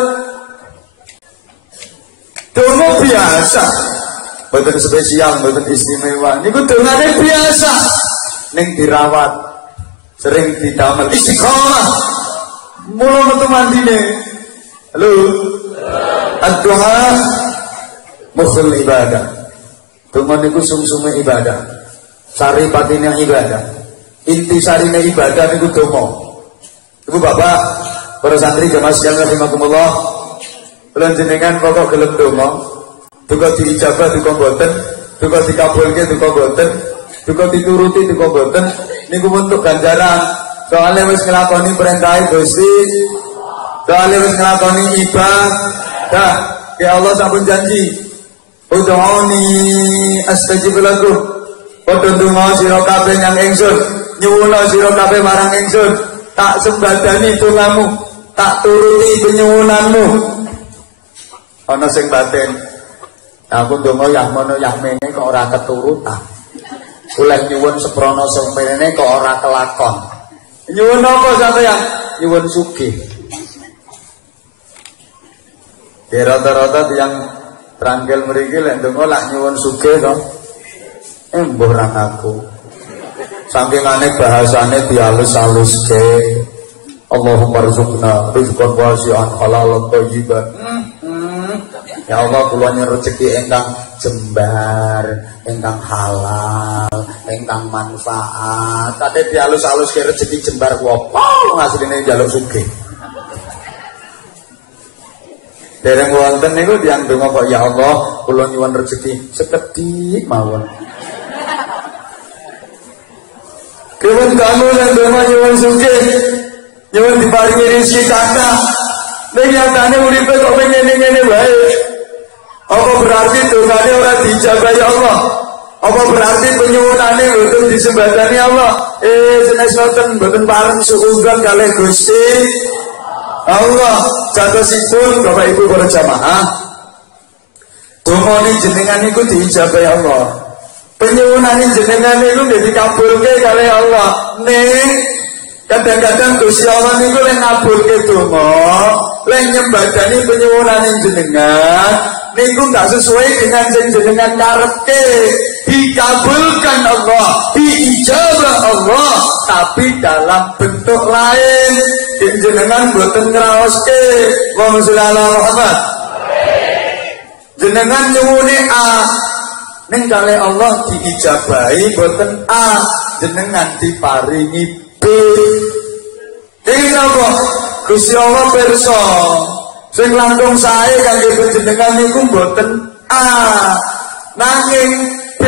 Donga biasa, bukan spesial, bukan istimewa. Ini dongannya biasa, neng dirawat, sering didamel istiqomah. Mula metu mandine. Halo. Ad-du'a mukhul ibadah. Donga niku sumsume ibadah. Sari patinya ibadah, inti sarine ibadah itu donga. Ibu bapak, para santri jamaah sekalian rahimakumullah, kula jenengan pokok gelem donga, duka diijabah duka mboten, duka dikabulke duka mboten, duka dituruti duka mboten, niku untuk ganjaran. Soalnya wis nglakoni perintah Gusti, soalnya wis nglakoni ibadah. Ya Allah sampun janji, ud'uni astajib lakum. Padha donga sira kabeh nyang ingsun, nyuwuna sira kabeh marang ingsun, tak sembadani dongamu, tak turuti penyuwunanmu. Ana sing batin, aku donga yah mono yah mene kok ora keturutan. Oleh nyuwun seprono semene kok ora kelakon. Nyuwun apa sampeyan? Nyuwun sugih. Rata-rata yang terangkel mriki lek donga lak nyuwun sugih to. Mbuh ra aku. Saking aneh bahasane dialus-aluske. Allahumma rizqna rizqan wasi'an halalan thayyiban. Ya Allah, kula nyuwun rezeki ingkang jembar, ingkang halal, ingkang manfaat. Kate dialus-alus ke rezeki jembar ku apa ngasline njaluk sugih. Dereng wonten niku tiyang donga kok ya Allah, kula nyuwun rezeki sekedhik mawon. Kewen kamu yang donga nyuwun sugih, nyuwun diparingi rezeki kathah. Nek nyatane uripe kok ngene-ngene wae. Apa berarti dongane ora dijabahi Allah? Apa berarti penyuwunane mboten disembadani Allah? Senes wonten mboten pareng suunggan kalih Gusti Allah. Jatosipun Bapak Ibu para jamaah, dongane jenengan niku diijabahi Allah. Penyuwunane jenengan niku nggih dikabulke kalih Allah. Ning kadang-kadang Gusti Allah niku lek ngabulke donga, lek nyembadani penyuwunane jenengan niku nggak sesuai dengan jenengan karepke. Dikabulkan Allah, diijabah Allah, tapi dalam bentuk lain. Jenengan boten ngraoske. Allahumma sholli ala Muhammad. Jenengan nyuwuni A, ning kalih Allah diijabahi boten A, jenengan diparingi B. Iki napa? Gusti Allah pirsa. Sing langkung sae kangge panjenengan niku mboten A, nanging B.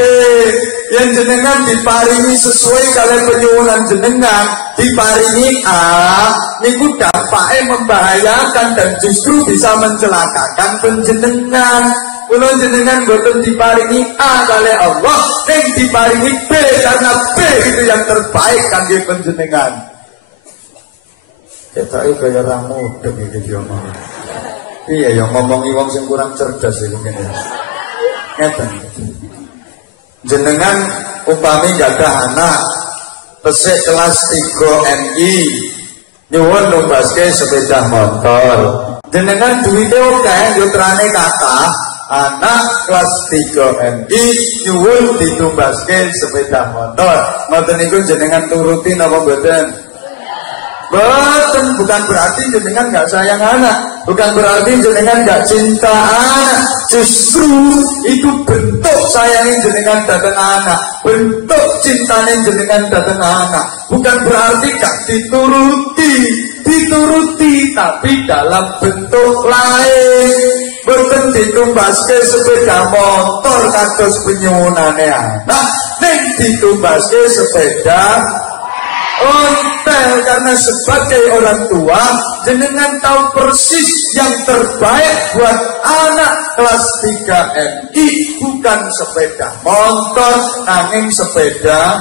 Yang jenengan diparingi sesuai kalian penyuwunan jenengan, diparingi A, niku dampaknya membahayakan dan justru bisa mencelakakan penjenengan. Kalau jenengan mboten diparingi A kali Allah, ning diparingi B karena B itu yang terbaik kangge penjenengan. Ketake kaya ra mudeng iki yo ngomong. Iya ya ngomongi wong sing kurang cerdas iku ngene. Ngeten. Jenengan upami gak ada anak pesek kelas 3 MI nyuwun numbaske sepeda motor. Jenengan duwite akeh yo trane kathah, anak kelas 3 MI nyuwun ditumbaske sepeda motor. Ngoten niku jenengan turuti napa mboten? Betul, bukan berarti jenengan nggak sayang anak, bukan berarti jenengan nggak cinta anak. Justru itu bentuk sayangin jenengan datang anak, bentuk cintanya jenengan datang anak. Bukan berarti gak dituruti, tapi dalam bentuk lain. Boten ditumbaske sepeda motor kados penyuwunane anak, ning ditumbaske sepeda ontel. Karena sebagai orang tua jenengan tahu persis yang terbaik buat anak kelas 3 MI bukan sepeda motor, nanging sepeda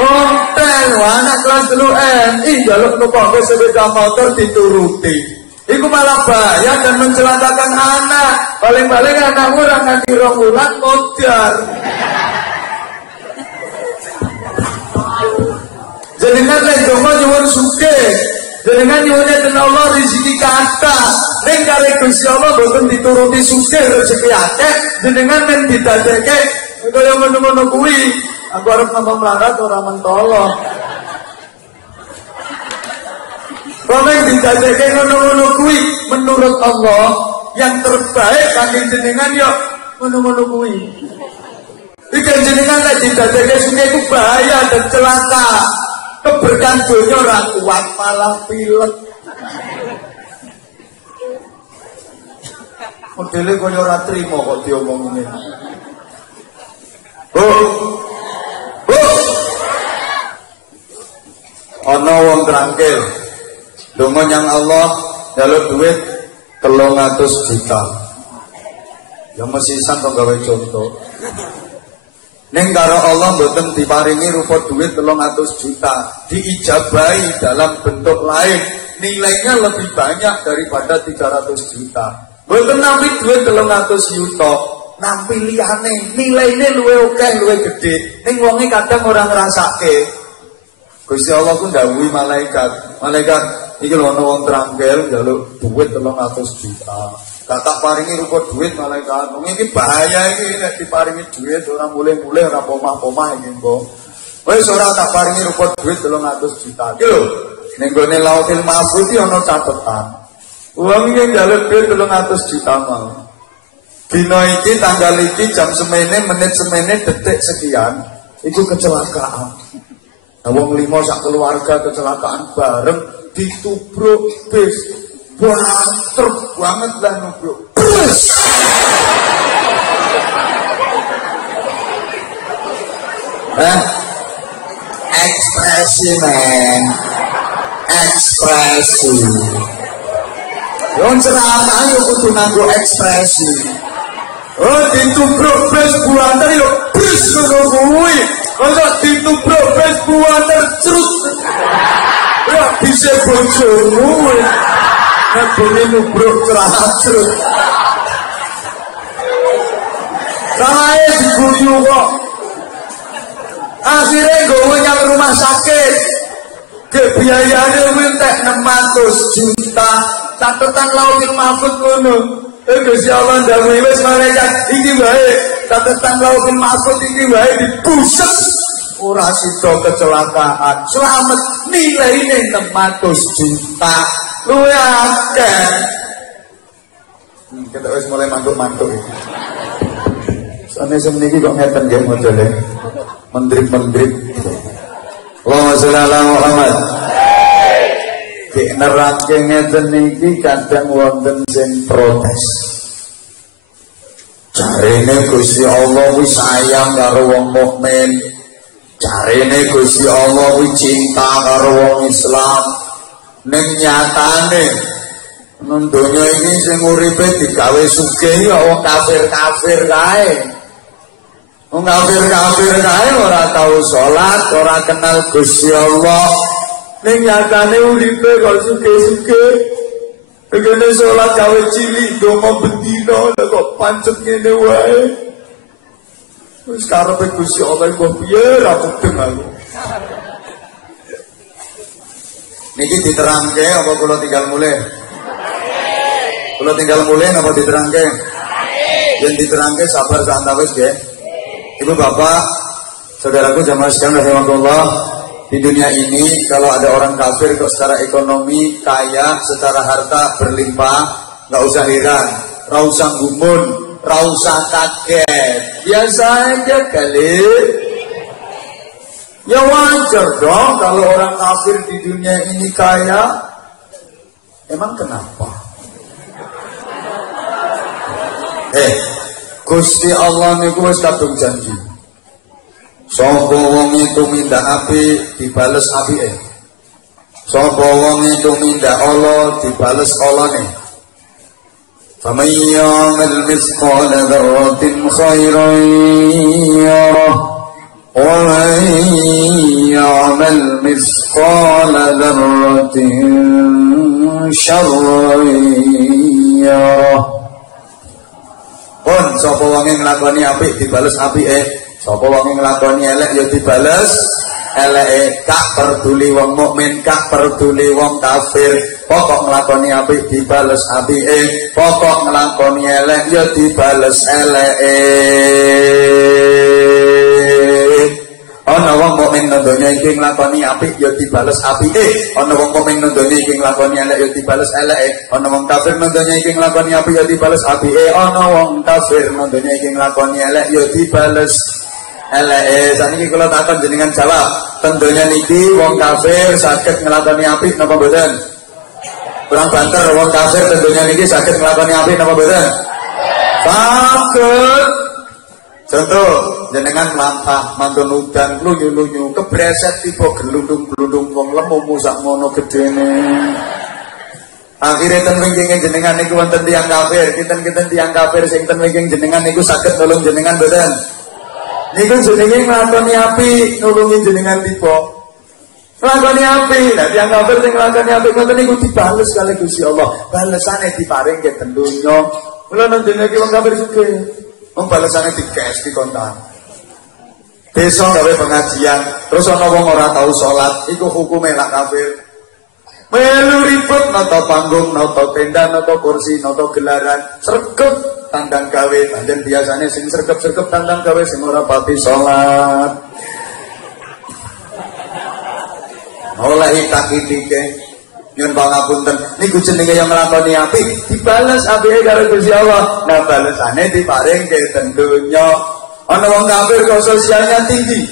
ontel. Anak kelas 3 MI jaluk numpak sepeda motor dituruti, iku malah bahaya dan mencelakakan anak. Paling-paling anak orang nganti 2 bulan modar. Jenengan lek donga nyuwun sugih, jenengan nyuwune ten Allah rezeki kathah, ning kare Gusti Allah boten dituruti sugih rezeki akeh, jenengan men didadekke kaya ngono-ngono kuwi. Aku arep nambah melarat ora mentolo. Kok didadekke ngono-ngono kuwi menurut Allah yang terbaik kangge jenengan yo ngono-ngono kuwi. Iki jenengan lek didadekke sugih ku bahaya dan celaka. Keberkahan dunia orang kuat malah pilek. Modelnya kaya ora trimo kok diomong ini. Bu, ana wong trangkil donga nyang Allah njaluk duit 300 juta. Ya mesisan to gawe contoh. Ning karo Allah mboten diparingi rupa duit 300 juta, diijabahi dalam bentuk lain, nilainya lebih banyak daripada 300 juta. Mboten nampi duit 300 juta, nampi liyane, nilaine luwih akeh, luwih gedhe. Ning wonge kadang ora ngrasake. Gusti Allah ku ndhawuhi malaikat, iki lho ana wong trangkel njaluk duit 300 juta. Tak paringi rupa duit malaikat. Ini bahaya ini nek diparingi duit ora mulih-mulih ora pomah-pomah iki, Mbok. Wis ora tak paringi rupa duit 300 juta. Iki lho, Ning gone Lauhil Mahfuz iki ana catetan. Wong iki njaluk duit 300 juta mau. Dina iki tanggal iki jam semene menit semene detik sekian iku kecelakaan. Nah wong 5 sak keluarga kecelakaan bareng ditubruk bis. Banter banget lah nubruk. Ekspresi men. Ekspresi. Yon ceramah yo kudu nganggo ekspresi. Oh ditubruk bis buanter yo bis ngono kuwi. Kok ditubruk bis buanter cerut. Ya bisa bojomu. Nek bone nubruk cerut. Samae diguyu kok. Akhirnya gue yang rumah sakit. Kebiayaannya minta 600 juta. Catatan Lauhil Mahfuz ngono. Gusti Allah ndawuhi wis malaikat iki wae. Catatan Lauhil Mahfuz iki wae dibuset. Ora sida kecelakaan. Selamat nilaine 600 juta. Luwe akeh. Kita wis mulai mantuk-mantuk. Sane semniki kok ngeten nggih modele. Menteri-menteri. Allahumma sholli ala Muhammad. Nek nerangke ngeten niki kadang wonten sing protes. Jarene Gusti Allah wis sayang karo wong mukmin. Jarene Gusti Allah wis cinta karo wong Islam. Ning nyatane nang donya iki sing uripe digawe sugih ya wong kafir-kafir kae. Wong kafir-kafir kae ora tau salat, ora kenal Gusti Allah. Ning nyatane uripe kok sugih-sugih. Begene salat gawe cilik donga bendina kok pancet ngene wae. Wis karepe Gusti Allah kok piye ra mudeng aku. Niki diterangke apa kula tinggal mulai? Kula tinggal mulai apa diterangke? Yang diterangke sabar santawis nggih. Ibu bapak, saudaraku jamaah sekalian rahimakumullah, di dunia ini kalau ada orang kafir kok secara ekonomi kaya, secara harta berlimpah, nggak usah heran, nggak usah gumun, nggak usah kaget, biasa aja kali. Ya wajar dong kalau orang kafir di dunia ini kaya. Emang kenapa? Gusti Allah niku wis kadung janji. Sapa wong itu minta api dibales apike. Sapa wong itu minta Allah dibales Allahne. Faman ya'mal mithqala dzarratin khairan yarah wa man ya'mal mithqala dzarratin syarran yarah. Pun sapa wong nglakoni apik dibales apike, sapa wong nglakoni elek ya dibales eleke. Kak peduli wong mukmin, kak peduli wong kafir, pokok nglakoni apik dibales apike, pokok nglakoni elek ya dibales eleke. Ana wong mukmin nang donya iki nglakoni apik ya dibales apike, ana wong mukmin nang donya iki nglakoni elek ya dibales eleke, ana wong kafir nang donya iki nglakoni apik ya dibales apike, ana wong kafir nang donya iki nglakoni elek ya dibales eleke. Saniki kula takon jenengan jawab, ten donya niki wong kafir saged nglakoni apik napa mboten? Kurang banter, wong kafir ten donya niki saged nglakoni apik napa mboten? Saged. Contoh, jenengan mlampah mantun udan lunyu-lunyu kebreset tiba gelundung-gelundung wong lemu sak ngono gedene. Akhire ten wingking jenengan niku wonten tiyang kafir, kinten-kinten tiyang kafir sing ten wingking jenengan niku saged nulung jenengan mboten? Niku jenenge nglakoni api nulungi jenengan tiba. Nglakoni api, lah tiyang kafir sing nglakoni api ngoten niku dibales kali Gusti Allah. Balesane diparingke ten donya. Mula nang dene iki wong kafir sugih. Pembalasannya di cash di kontan. Besok gawe pengajian, terus ana wong ora tau salat, iku hukume lak kafir. Melu ribut nata panggung, nata tenda, nata kursi, nata gelaran, sregep tandang gawe. Panjen biasane sing sregep-sregep tandang gawe sing ora pati salat. oleh tak-itike nyuwun pangapunten niku jenenge yang nglakoni apik dibales apike karo Gusti Allah. Nah balesane diparingke ten donya. Ana wong kafir kok sosialnya tinggi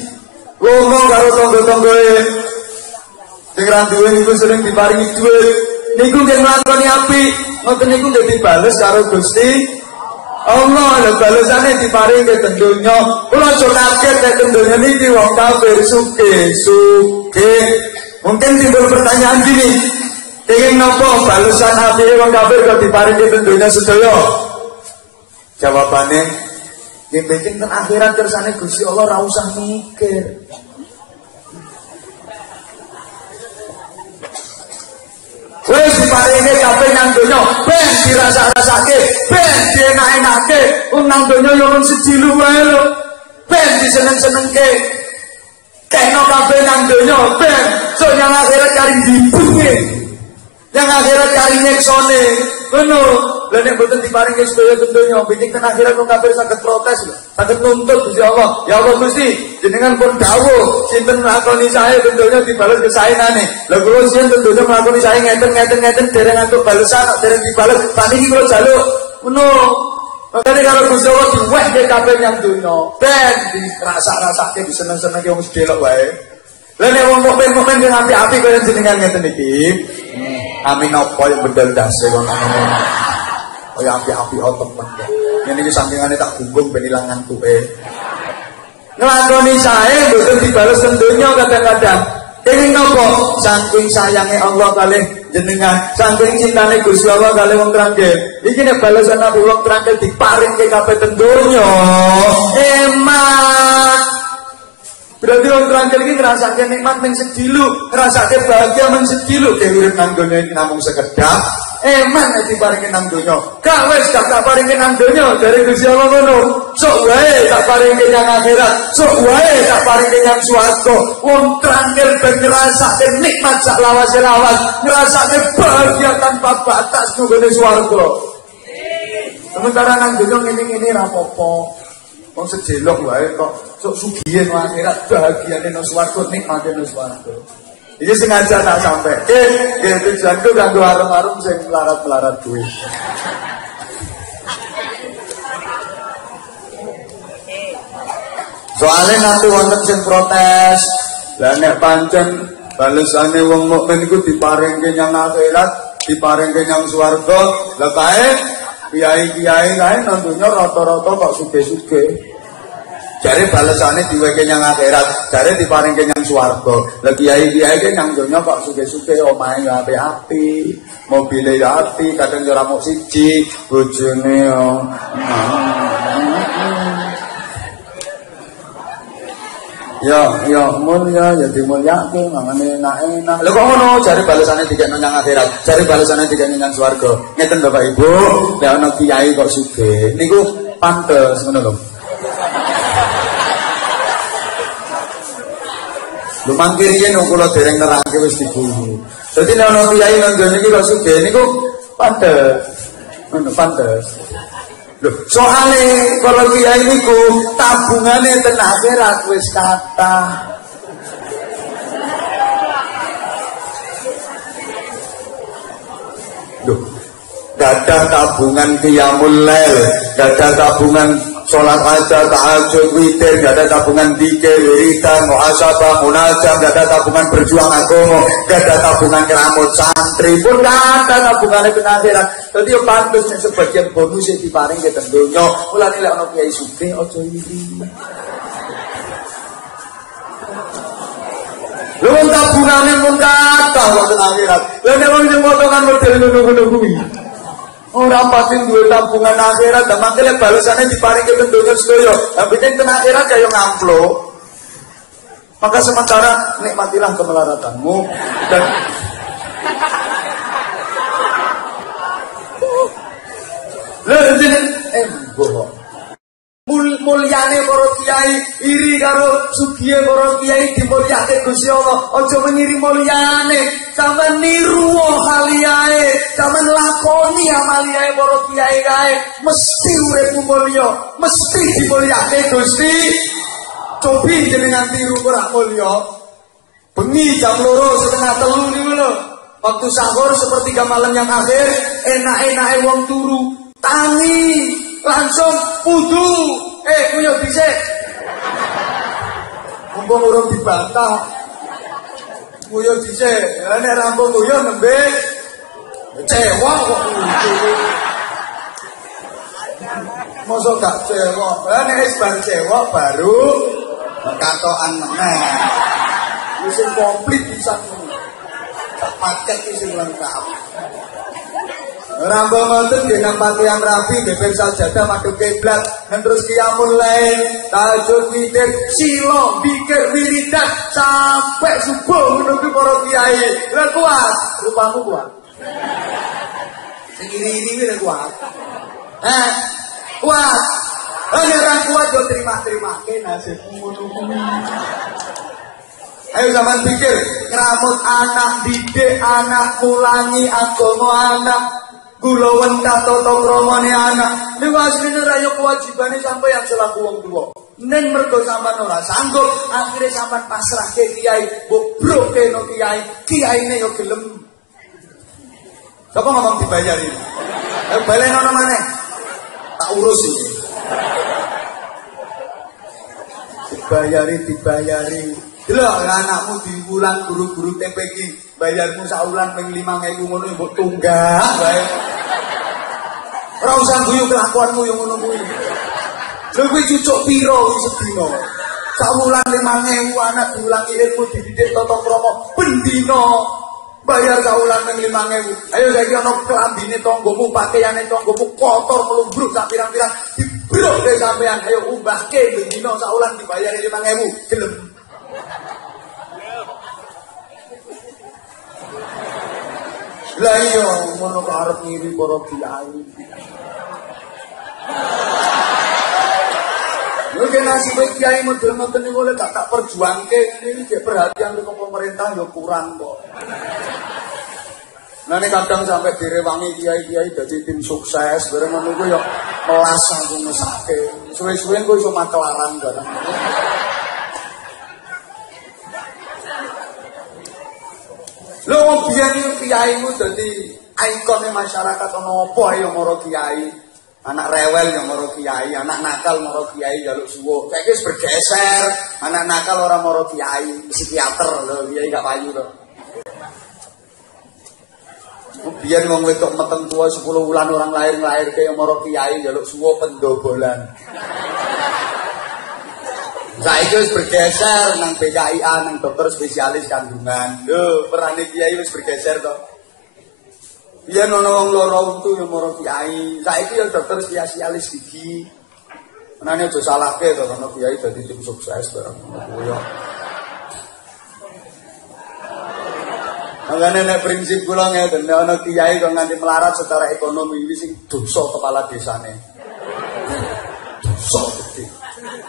ngomong karo tangga-tanggae sing ra duwe niku sering diparingi dhuwit niku nggih nglakoni apik ngoten niku nggih dibales karo Gusti Allah. Lha balesane diparingke ten donya. Kula aja kaget nek ten donya niki wong kafir sugih. Mungkin timbul pertanyaan gini, ingin nopo balasan apike wong kafir kok diparingi ten donya sedaya? Jawabane nggih penting ten akhirat kersane Gusti Allah ora usah mikir. Wis diparingi kabeh nang donya, ben dirasa-rasake, ben dienak-enake, nang donya yo mung sedilu wae lho. Ben diseneng-senengke. Kena kabeh nang donya, ben so yang akhirat kari dibungi. Yang akhirat kari nyeksone. Ngono. Lah nek mboten diparingi sedaya donya, bikin ten akhirat wong kafir saged protes lho. Saged nuntut Gusti Allah. Ya Allah Gusti, jenengan pun dawuh sinten nglakoni sae donya dibales kesaenane. Lah kula sing donya nglakoni sae ngeten dereng antuk balesan, dereng dibales. Paniki kula jaluk ngono. Makane kalau Gusti Allah diwehke kabeh yang donya, ben dirasa-rasake diseneng-senengke wong sedelok wae. Lah nek wong mukmin sing apik-apik kaya jenengan ngeten iki. Amin apa yang bendel dase kok ngono. Kaya apik-apik temen. Ngene iki sampingane tak gunggung ben ilang ngantuke. Nglakoni sae mboten dibales ten donya kadang-kadang. Ini nopo saking sayangnya Allah kalih jenengan, saking cintane Gusti Allah kalih wong trangkil. Iki nek balasan nabi wong trangkil diparingke kabeh ten donya. Eman. Berarti wong trangkil iki ngrasake nikmat ning sedilu, ngrasake bahagia men sedilu, urip nang donya iki namung sekedap. Eman nek diparingke nang donya. Gak wis tak paringke nang donya dari Gusti Allah ngono. Sok wae tak paringke nang akhirat, sok wae tak paringke nang swarga. Wong trangkil ben ngrasake nikmat sak lawas-lawas, ngrasake bahagia tanpa batas nang swarga. Sementara nang donya ngene-ngene ra apa-apa. Wong sejelok wae kok sok sugihe nang akhirat, bahagiane nang swarga, nikmate nang swarga. Ini sengaja tak sampai. Tujuanku kanggo arung-arung sing melarat-melarat duit. Soalnya nanti wonten sing protes. Lah nek pancen balesane wong mukmin iku diparingke nyang akhirat, diparingke nyang swarga, lah kae kiai-kiai kae nang donya rata-rata kok sugih-sugih. Jare balesane diweke nyang akhirat, jare diparingke nyang swarga. Lah kiai-kiai ke nyang donya kok sugih-sugih, omahe ya apik-apik, mobile ya apik, kadang ora mung siji, bojone yo. Ya mulia, ya dimulyake, mangane enak-enak. Lha kok ngono jare balesane dikekno nyang akhirat, jare balesane dikekno nyang swarga. Ngeten Bapak Ibu, lek ana kiai kok sugih, niku pantes ngono lho. Lho mangke riyen kula dereng nerangke wis diguru. Dadi nek ana kiai nang ngene iki kok sugih niku pantes. Ngono pantes. Lho soale para kiai niku tabungane ten akhirat wis kathah. Lho gadah tabungan qiyamul lail, gadah tabungan sholat aja, tahajud, witir, gak ada tabungan dikir, wiridan, muhasabah, munajat, gak ada tabungan berjuang agama, gak ada tabungan keramut santri, pun gak ada tabungannya ke akhirat. Jadi pantas sebagian bonus yang diparing ke tentunya, mulai nilai anak kiai sugih, ojo iri. Lu tabungannya pun kata waktu akhirat, lalu orang yang potongan model nunggu-nunggu. Orang pasti duwe tabungan akhirat, dan makanya balasannya diparingke tentunya sedaya. Tapi ten akhirat kaya ngamplo. Maka sementara nikmatilah kemelaratanmu dan bohong. Mulyane para kiai iri karo sugihe para kiai dimulyake Gusti Allah. Aja meniri mulyane, sampeyan niru haliyae, sampeyan lakoni amaliyae para kiai kae, mesti uripmu mulya, mesti dimulyake Gusti. Cobi jenengan tiru ora mulya. Bengi jam 2:30 niku lho. Waktu sahur sepertiga malam yang akhir, enak-enake wong turu, tangi langsung wudu. Kuyo dhisik. Mumpung urung dibantah. Kuyo dhisik. Nek rampung kuyo nembe cewek kok wudu. Mosok gak cewek. Nek wis bar cewek baru katokan meneh. Wis komplit pisan. Paket isi lengkap. Rambut ngoten nggih nampati yang rapi, beber sajadah madhep kiblat, terus qiyamul lail, tahajud witir, sila, zikir, wiridan sampai subuh menunggu para kiai. Lha kuat, rupamu kuat. Sing ini wis kuat. Kuat. Ora kuat yo terima-terimake nasibmu ngono kuwi. Ayo zaman pikir, ngeramut anak, didik anak, mulangi agama anak, gulawan tata kramane anak. Niku asline raya kewajibane sampeyan selaku wong tuwa. Nen mergo sampean ora sanggup, akhire sampean pasrahke kiai, bobroke no kiai, kiyaine yo gelem. Sapa ngomong dibayari? Ayo balenono maneh. Tak urus iki. Dibayari. Delok anakmu diwulang guru-guru TPQ bayarmu saulan ping 5.000 ngono mbok tunggak wae. Ora usah guyu kelakuanmu yo ngono kuwi. Lha kuwi cucuk pira kuwi sedina? Saulan 5.000 anak diulangi ilmu dididik tata krama bendina. Bayar saulan ping 5.000. Ayo saiki ana klambine tanggomu, pakaiane tanggomu kotor melumbruk sak pirang-pirang. Dibrok deh sampean ayo umbahke bendina saulan dibayar 5.000. Gelem. Lah iya ngono kok arep ngiri para kiai. Lho nek nasibe kiai model ngoten niku lek tak perjuangke iki nggih perhatian karo pemerintah ya kurang kok. Nah nek kadang sampai direwangi kiai-kiai dadi tim sukses bareng ngono iku ya melas aku mesake. Suwe-suwe kok iso makelaran bareng. Lho biyen kiaimu dadi ikone masyarakat ana apa ya mara kiai. Anak rewel ya mara kiai, anak nakal mara kiai njaluk suwuk. Saiki wis bergeser, anak nakal ora mara kiai, psikiater lho, kiai gak payu to. Biyen wong wedok meteng tua 10 wulan orang lahir-lahirke ya mara kiai njaluk suwuk pendobolan. Saiki wis bergeser nang BKIA nang dokter spesialis kandungan. Lho, perane kiai wis bergeser to. Biyen ana wong lara untu ya mara kiai. Saiki ya dokter spesialis gigi. Menane aja salahke to ana kiai dadi tim sukses bareng ngono ya. Makane nek prinsip kula ngeten, nek ana kiai kok nganti melarat secara ekonomi iki sing dosa kepala desane. Dosa gede.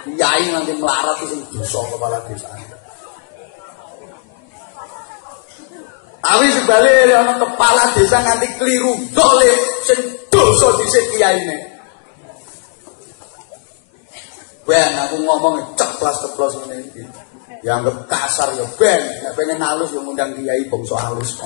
Kiai nanti melarat itu dosa kepala desa. Tapi sebaliknya orang kepala desa nanti keliru dolim sing dosa dhisik kiyaine. Ben aku ngomong ceplas-ceplos ngene iki. Ya anggap kasar ya ben, nek pengen halus ya ngundang kiai bangsa halus.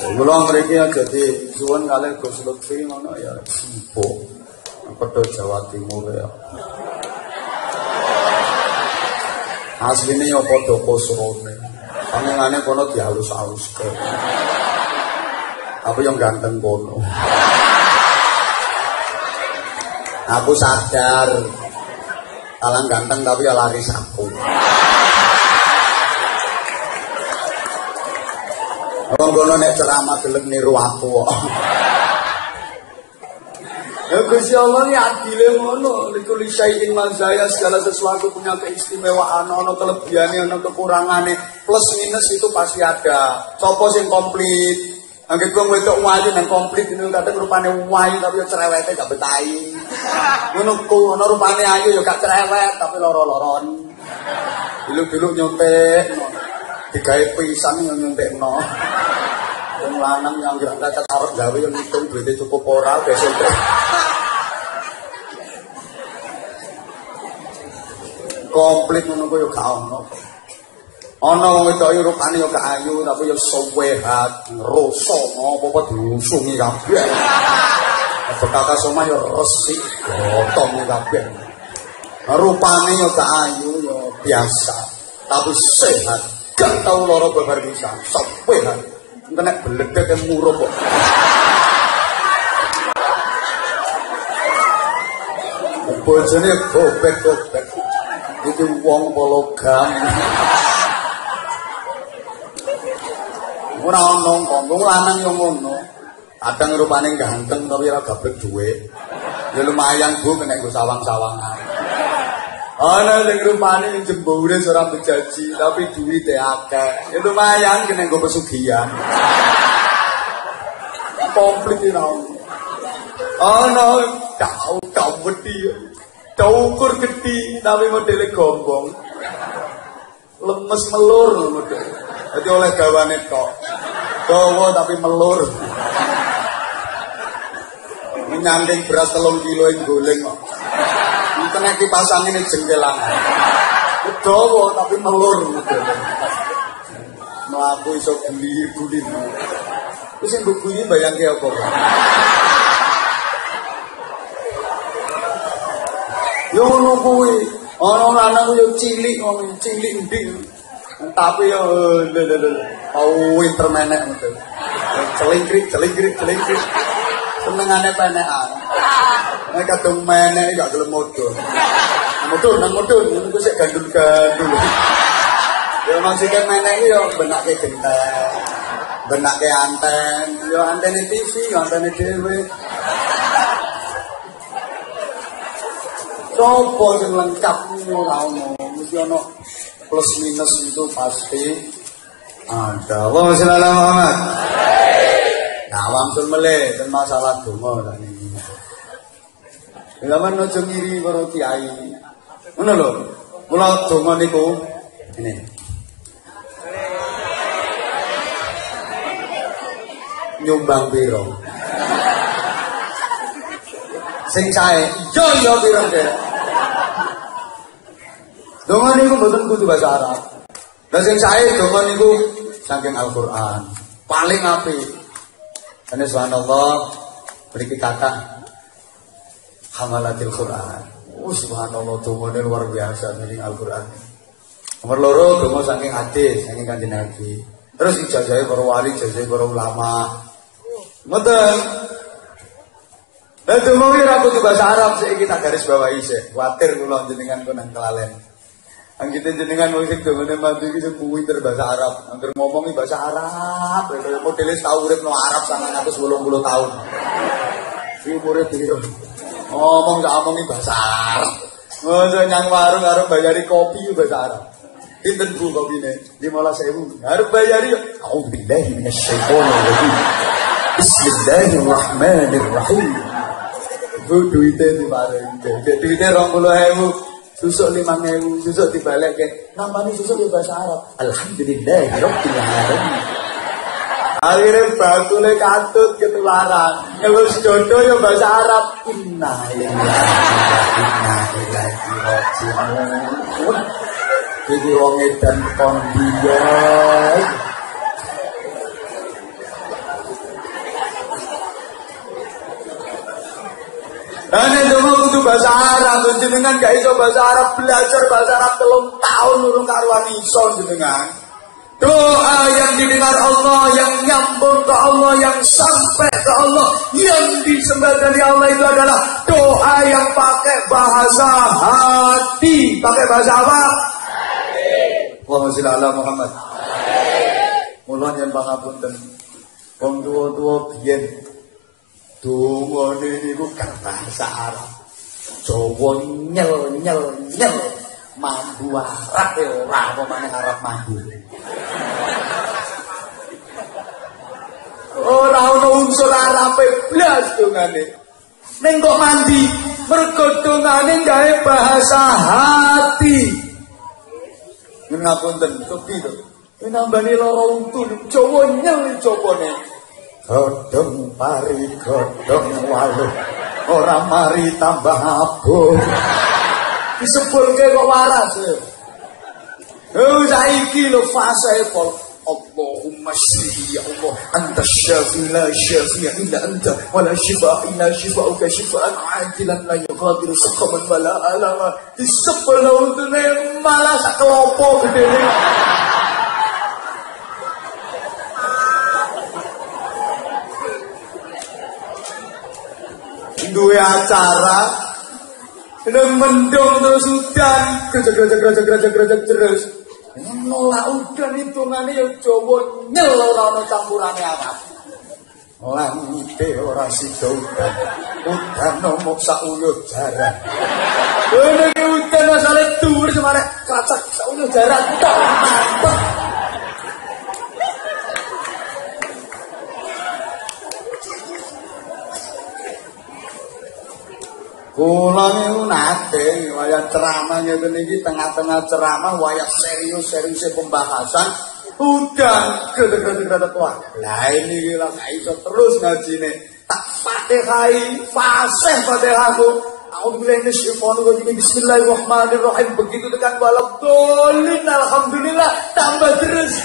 Kula mriki jadi suwun kalih Gus Lutfi ngono ya sibuk. Padha Jawa Timur ya. Asline ya padha posrone. Panengane kono dihalus-haluske. Apa yang ganteng kono. Aku sadar alang ganteng tapi ya laris aku. Wong kono nek ceramah gelem niru aku kok. Ya Gusti Allah ya adile ngono, likul syai'in mazaya, segala sesuatu punya keistimewaan, ono kelebihane, ono kekurangane, plus minus itu pasti ada. Sopo sing komplit? Angger wong wedok wayu nang komplit niku kadang rupane wayu tapi yo cerewete gak betahi. Ngono ku ono rupane ayu yo gak cerewet tapi loro-loron. Dulu-dulu nyontek. Digawe pisan yo nyontekno. Wong lanang yang gak arep gawe yo ngitung duite cukup ora besok. komplit ngono kuwi yo gak ono. Ana wong wedok yo rupane yo gak ayu tapi yo suwehat, ngroso apa-apa diusungi kabeh. Betaka somah yo resik, gotong kabeh. Rupane yo gak ayu yo biasa, tapi sehat. Gak tau lara babar pisan, suwehat. Kena bledek murup kok. Bojone bobek-bobek. Iki wong pologam. Ora ono kok, wong lanang yo ngono. Kadang rupane ganteng tapi ora gablek dhuwit. Ya lumayan Bu kena nggo sawang-sawangan. Ana sing rupane jembure ora bejaji tapi duwite akeh. Ya lumayan kena nggo pesugihan. Komplit ora ono. Ana tau wedi. Tau ukur gedhi tapi modele gombong. Lemes melur model. Dadi oleh gawane tok. Dawa tapi melur. Nyanding beras 3 kilo ing goleng kok. Kena kipasan ini jengkelan. Dawa tapi melur model. Mlaku iso gulir-gulir. Wis sing guyu bayangke apa kok. Yo ngono kuwi, ana lanang yo cilik wong cilik nding. Tapi yo intermenek ngono. Celingkrik. Senengane penekan. Nek kadung menek gak gelem modho. Modho ngono sik gandul-gandul. Yo maksudnya menek yo benake genteng. Benake anten, yo antene TV, yo antene dhewe. Sopo sing lengkap ora ono, mesti ono plus minus itu pasti ada. Allahumma sholli ala Muhammad. Nah, wangsul meleh ten masalah donga tadi. Ilaman ojo ngiri karo kiai. Ngono lho. Mula donga niku ini. Nyumbang piro? Sing sae, yo piro kira. Donga niku mboten kudu bahasa Arab. Lah sing sae donga niku saking Al-Qur'an. Paling apik. Karena subhanallah mriki kata hamalatil Qur'an. Oh subhanallah donga luar biasa ning Al-Qur'an. Nomor 2 donga saking hadis, saking Kanjeng Nabi. Terus ijazahe para wali, ijazahe para ulama. Ngoten. Lah donga iki ra kudu bahasa Arab saiki tak garis bawahi sik. Kuwatir kula jenengan kono kelalen. Anggite jenengan wong sing dongane mati iki sing pinter bahasa Arab. Angger ngomongi bahasa Arab, modele tau urip no Arab 980 tahun. Iki umure piro? Ngomong gak ngomongi bahasa Arab. Ngono nyang warung arep bayari kopi bahasa Arab. Pinten Bu kopine? 15.000. Arep bayari yo. A'udzubillahi minasyaitonir rajim. Bismillahirrahmanirrahim. Bu duite diparing. Duite 20.000. Susuk 5.000, susuk dibalekke. Nampani susuk ya bahasa Arab. Alhamdulillahirabbil alamin. Akhire bakule katut ketularan. Ngelus jodoh ya bahasa Arab. Inna lillahi rajiun. Iki wong edan kondiya. Ane donga kudu bahasa Arab, jenengan gak iso bahasa Arab, belajar bahasa Arab 3 tahun urung karuan iso jenengan. Doa yang didengar Allah, yang nyambung ke Allah, yang sampai ke Allah, yang disembah dari Allah itu adalah doa yang pakai bahasa hati. Pakai bahasa apa? Hati. Allahumma sholli ala Muhammad. Mula yen pangapunten. Wong tuwa-tuwa biyen dongane niku kan bahasa Arab. Jawa nyel. Mambu Arab ora apa maneh Arab mambu. Ora ono unsur Arabe blas dongane. Ning kok mandi mergo dongane gawe bahasa hati. Ngapunten kepiye to? Nambani lara untu Jawa nyel jopone. Godhong pari godhong waluh ora mari tambah abot. disebulke kok waras. Oh saiki lho fase pol. Allahumma shfi ya Allah anta syafi la syafi'a illa anta wa la shifa illa shifa'uka shifaan ajilan la yughadiru saqaman wa la alama disebul untune malah sak kelopo gedene. Duwe acara nang mendung terus udan grejek terus nolak udan hitungane ya Jawa nyel ora ana campurane apa langite ora sida udan mok sak uyuh jaran nek udan asale dhuwur semare kacak sak uyuh jaran tok mantep. Kula niku nate wayah ceramah ngeten iki tengah-tengah ceramah wayah serius pembahasan udah gede-gede tua. Lah ini lah gak iso terus ngajine. Tak Fatihai, fasih Fatihahku. Aku bilang ini syaitanul rajim bismillahirrahmanirrahim begitu tekan balap dolin alhamdulillah tambah terus.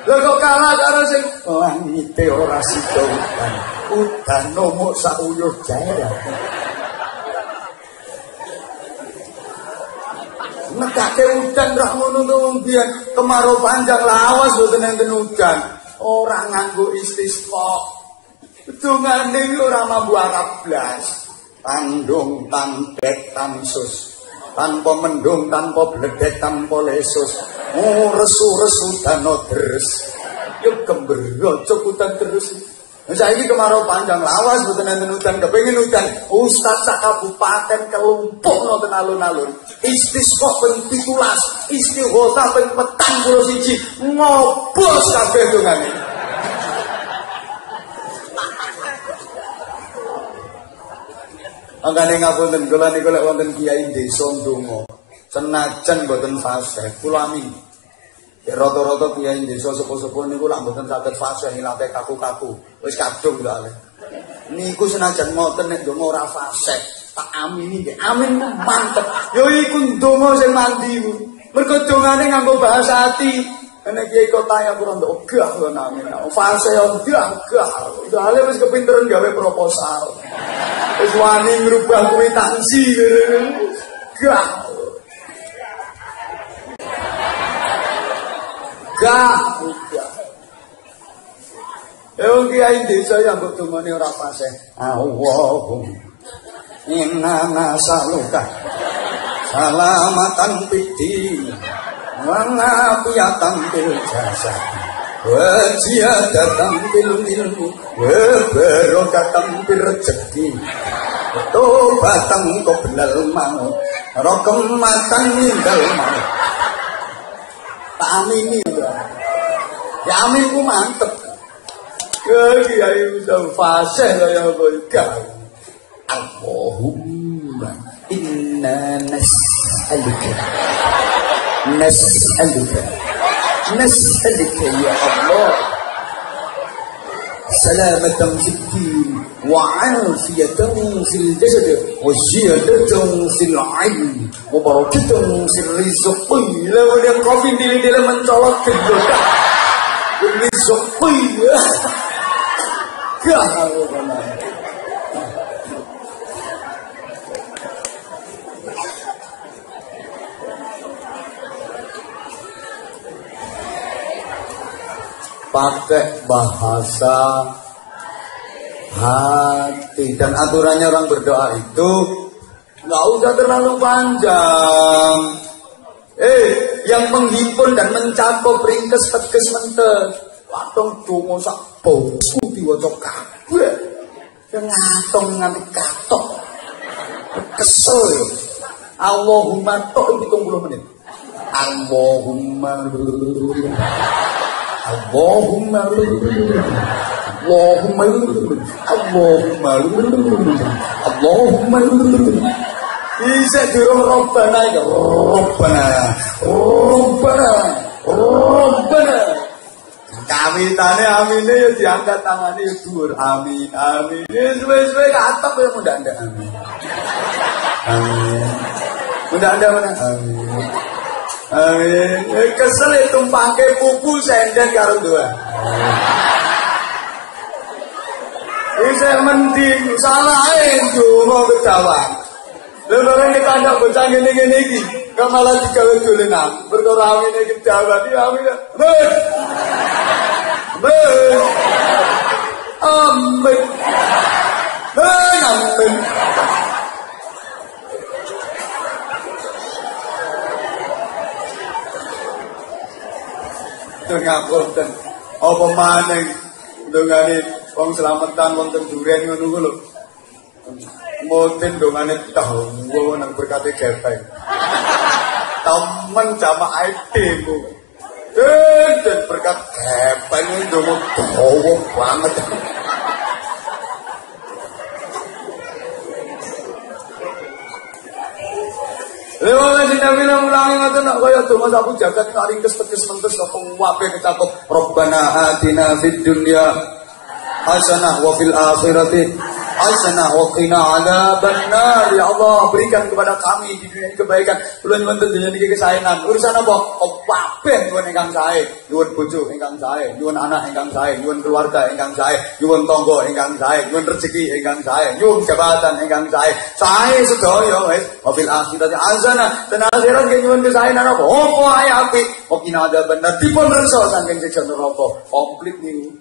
Lha kok kalah karo sing langite ora sida udan nomok sak uyuh jaran. Nekake udan ra ngono to mbiyen kemarau panjang lawas mboten enten udan. Ora nganggo istisqa. Dungane ora mambu arab blas. Tandung tanbek tamsus. Tanpa mendung, tanpa bledek, tanpa lesus. Oh, resu-resu dano deres. Yuk gembira, cukutan terus. Saiki kemarau panjang lawas, mboten enten udan, kepengin udan. Ustaz sak kabupaten kelumpukno ten alun-alun. Istisqa ping 17, istighotsah ping 41. Ngobos kabeh dongane. Angkane ngapunten kula niku lek wonten kiai desa ndonga senajan mboten fasih kula amin. Ya rata-rata kiai desa sepuh-sepuh niku lak mboten saged fasih ngilate kaku-kaku. Wis kadung soalé. Niku senajan ngoten nek ndonga ora fasih, tak amini nggih. Amin mantep. Ya iku ndonga sing mandi ku. Mergo dongane nganggo bahasa ati. Nek kiai kota ya kurang ogah lho amin. Fasih ogah. Soale wis kepinteran gawe proposal. Wis wani ngrubah kwitansi gak wong kiai desa yang mbok dongane ora fasih. Allahumma inna nas'aluka salamatan fid wa afiyatan fil jasad wa ziyadatan fil ilmi wa barakatan fil rezeki tobatan qoblal maut rahmatan indal maut. Tak amini ya amin ku mantep. Kiai bisa fasih kaya apa. Allahumma inna nas'aluka ya Allah salamatan fid din wa 'afiyatan fil jasad wa ziyadatan fil 'ilm wa barakatan fil rizqi. Lawan yang kopi dile-dile mencolok gendota rizqi pakai bahasa hati. Dan aturannya orang berdoa itu nggak usah terlalu panjang. Yang menghimpun dan mencakup ringkes teges mentes. Watong dongo sak bauku diwaca kabeh. Yang ngatong nganti katok. Kesel ya. Allahumma tok 70 menit. Allahumma bisa durung Rabbana ya Rabbana Amitane amine ya diangkat tangane ya dhuwur. Amin amin. Ya suwe-suwe katep ya mudah-mudahan. Amin. Amin. Mudah-mudahan mana? Amin. Amin. Kesel tumpangke pupu senden karo dua. Bisa mending salah ndonga kedawang. Lha bareng dikandak bocah ngene-ngene iki, kok malah digawe dolenan. Perkara awine kedawang iki awine. Amin. Amin. Ngapunten. Apa maneh ndongane wong slametan wonten duren ngono ku lho. Moten ndongane dawa nang berkate gepeng. Temen jamaah demo. Dan berkat gepeng ndonga dawa banget. Lewat di Nabi ulangi ngoten nek kaya donga sapu jagat karingkes tekes mentes apa wae kecakup Rabbana atina fid dunya hasanah wa fil akhirati hasanah wa qina adzabannar. Ya Allah, berikan kepada kami di dunia ini kebaikan. Kula nyuwun dunya niki kesaenan. Urusan apa? Kabeh nyuwun ingkang sae, nyuwun bojo ingkang sae, nyuwun anak ingkang sae, nyuwun keluarga ingkang sae, nyuwun tangga ingkang sae, nyuwun rezeki ingkang sae, nyuwun jabatan ingkang sae. Sae sedaya wis. Wa fil akhirati hasanah. Dan akhirat nyuwun kesaenan apa? Apa ae apik. Wa qina adzabannar. Dipun reksa saking siksa neraka. Komplit niku.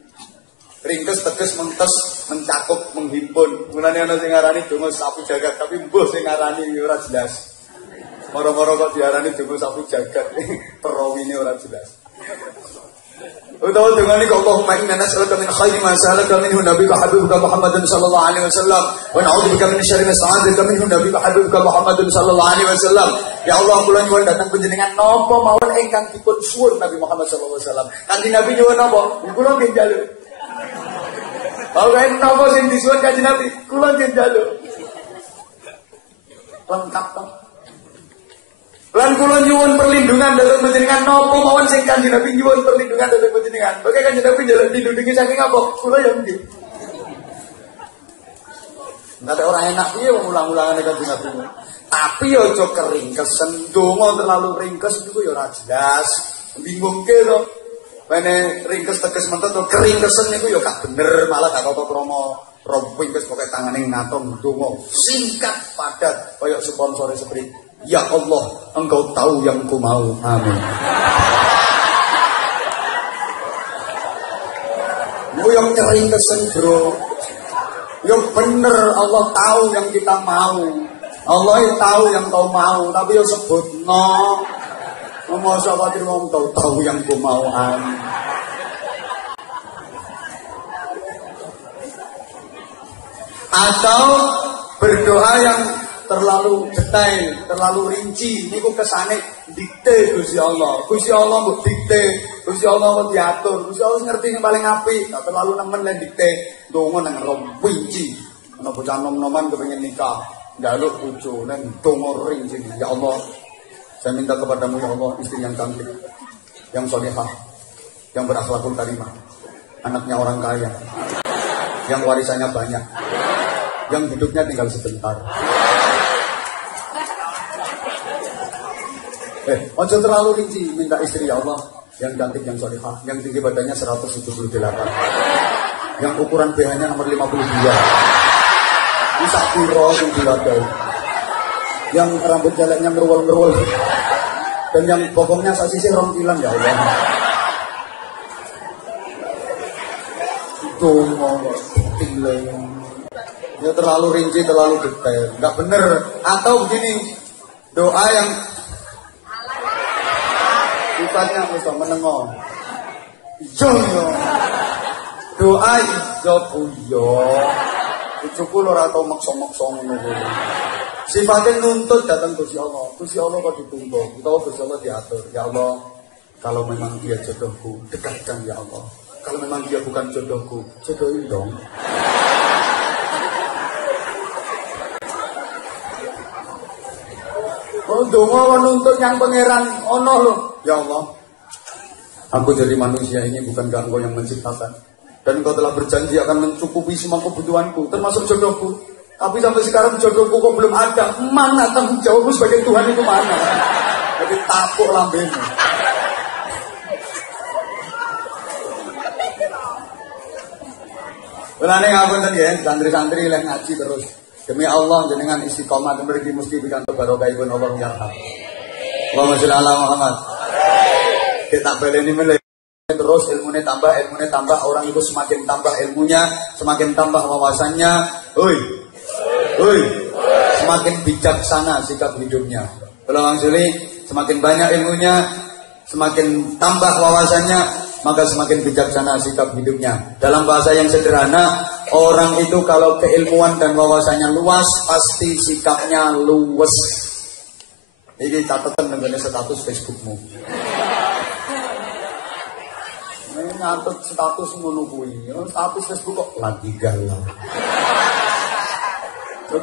Ringkes teges mentes mencakup menghimpun. Mulane ana sing ngarani donga sapu jagat, tapi mbuh sing ngarani ora jelas. Moro-moro kok diarani donga sapu jagat. Perawine ora jelas. Utawa dongane kok Allahumma inna nas'aluka min khairi ma sa'alaka minhu nabiyyuka habibuka Muhammadun sallallahu alaihi wasallam wa na'udzubika min syarri ma sta'adzaka minhu nabiyyuka habibuka Muhammadun sallallahu alaihi wasallam. Ya Allah, kula nyuwun dhateng panjenengan napa mawon ingkang dipun suwun Nabi Muhammad sallallahu alaihi wasallam. Kanjeng Nabi nyuwun napa? Kula nggih njaluk. Kalau nopo sing disuwun Kanjeng Nabi, kula nggih njaluk. Lengkap to. Lan kula nyuwun perlindungan dhateng panjenengan napa mawon sing Kanjeng Nabi nyuwun perlindungan dhateng panjenengan. Bagaimana Kanjeng Nabi njaluk dilindungi saking apa? Kula ya nggih. Nek ora enak piye wong ulang-ulangane Kanjeng Nabi. Tapi ya aja keringkesen, donga terlalu ringkes niku ya ora jelas. Bingungke to. Mene ringkes teges mentet to keringkesen niku ya gak bener, malah gak tata krama ringkes pokoke tangane ngaton donga singkat padat kaya sponsore Sprint. Ya Allah, Engkau tahu yang ku mau. Amin. Yo yang keringkesen, Bro. Yo bener, Allah tahu yang kita mau. Allah tahu yang kau mau, tapi yo sebutno. Masa khawatir wong tahu yang ku mau. Atau berdoa yang terlalu detail, terlalu rinci, niku kesane dikte Gusti Allah. Gusti Allah mbok dikte, Gusti Allah mbok diatur, Gusti Allah ngerti yang paling apik, gak terlalu nemen lan dikte. Donga nang rinci. Ana bocah nom-noman kepengin nikah, njaluk bojo nang donga rinci. Ya Allah, saya minta kepadamu ya Allah istri yang cantik, yang solehah, yang berakhlakul karimah, anaknya orang kaya, yang warisannya banyak, yang hidupnya tinggal sebentar. Ojo terlalu rinci, minta istri ya Allah yang cantik, yang solehah, yang tinggi badannya 178, yang ukuran BH-nya nomor 52, bisa piro yang diladai, yang rambut jalannya ngerwol-ngerwol, dan yang bokongnya sasisih rompilan ya Allah. Itu mau ya terlalu rinci, terlalu detail, nggak bener. Atau begini, doa yang sifatnya bisa menengok. Ijo yo, doa ijo buyo. Ijoku ora tau maksa-maksa ngono kuwi. Sifatnya nuntut datang Gusti Allah. Gusti Allah kok dituntut, utawa Gusti Allah diatur. Ya Allah, kalau memang dia jodohku, dekatkan ya Allah. Kalau memang dia bukan jodohku, jodohin dong. Oh, donga nuntut yang pangeran ono lho. Ya Allah, Aku jadi manusia ini bukankah engkau yang menciptakan? Dan engkau telah berjanji akan mencukupi semua kebutuhanku, termasuk jodohku. Tapi sampai sekarang jodohku kok belum ada. Mana tanggung jawabmu sebagai Tuhan itu mana? Jadi tapuk lambemu. Mulane ngapunten nggih, santri-santri lek ngaji terus. Demi Allah jenengan istiqomah mriki mesti pikantuk barokahipun Allah yarham. Allahumma sholli ala Muhammad. Kita baleni meleh terus ilmunya tambah, orang itu semakin tambah ilmunya, semakin tambah wawasannya. Hoi. Semakin bijaksana sikap hidupnya. Kalau semakin banyak ilmunya, semakin tambah wawasannya, maka semakin bijaksana sikap hidupnya. Dalam bahasa yang sederhana, orang itu kalau keilmuan dan wawasannya luas, pasti sikapnya luwes. Ini catatan dengan status Facebookmu. Ini nyatet status ngono kuwi. Status Facebook kok lagi galau.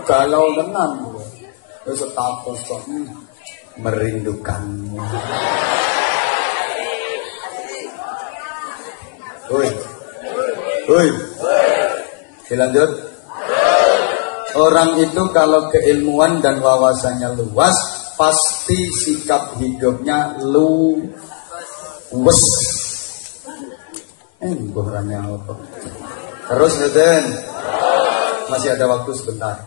Galau tenan lho. Status kok merindukanmu. Hoi. Dilanjut. Orang itu kalau keilmuan dan wawasannya luas, pasti sikap hidupnya luwes. Bukannya apa. Terus ngeten. Masih ada waktu sebentar.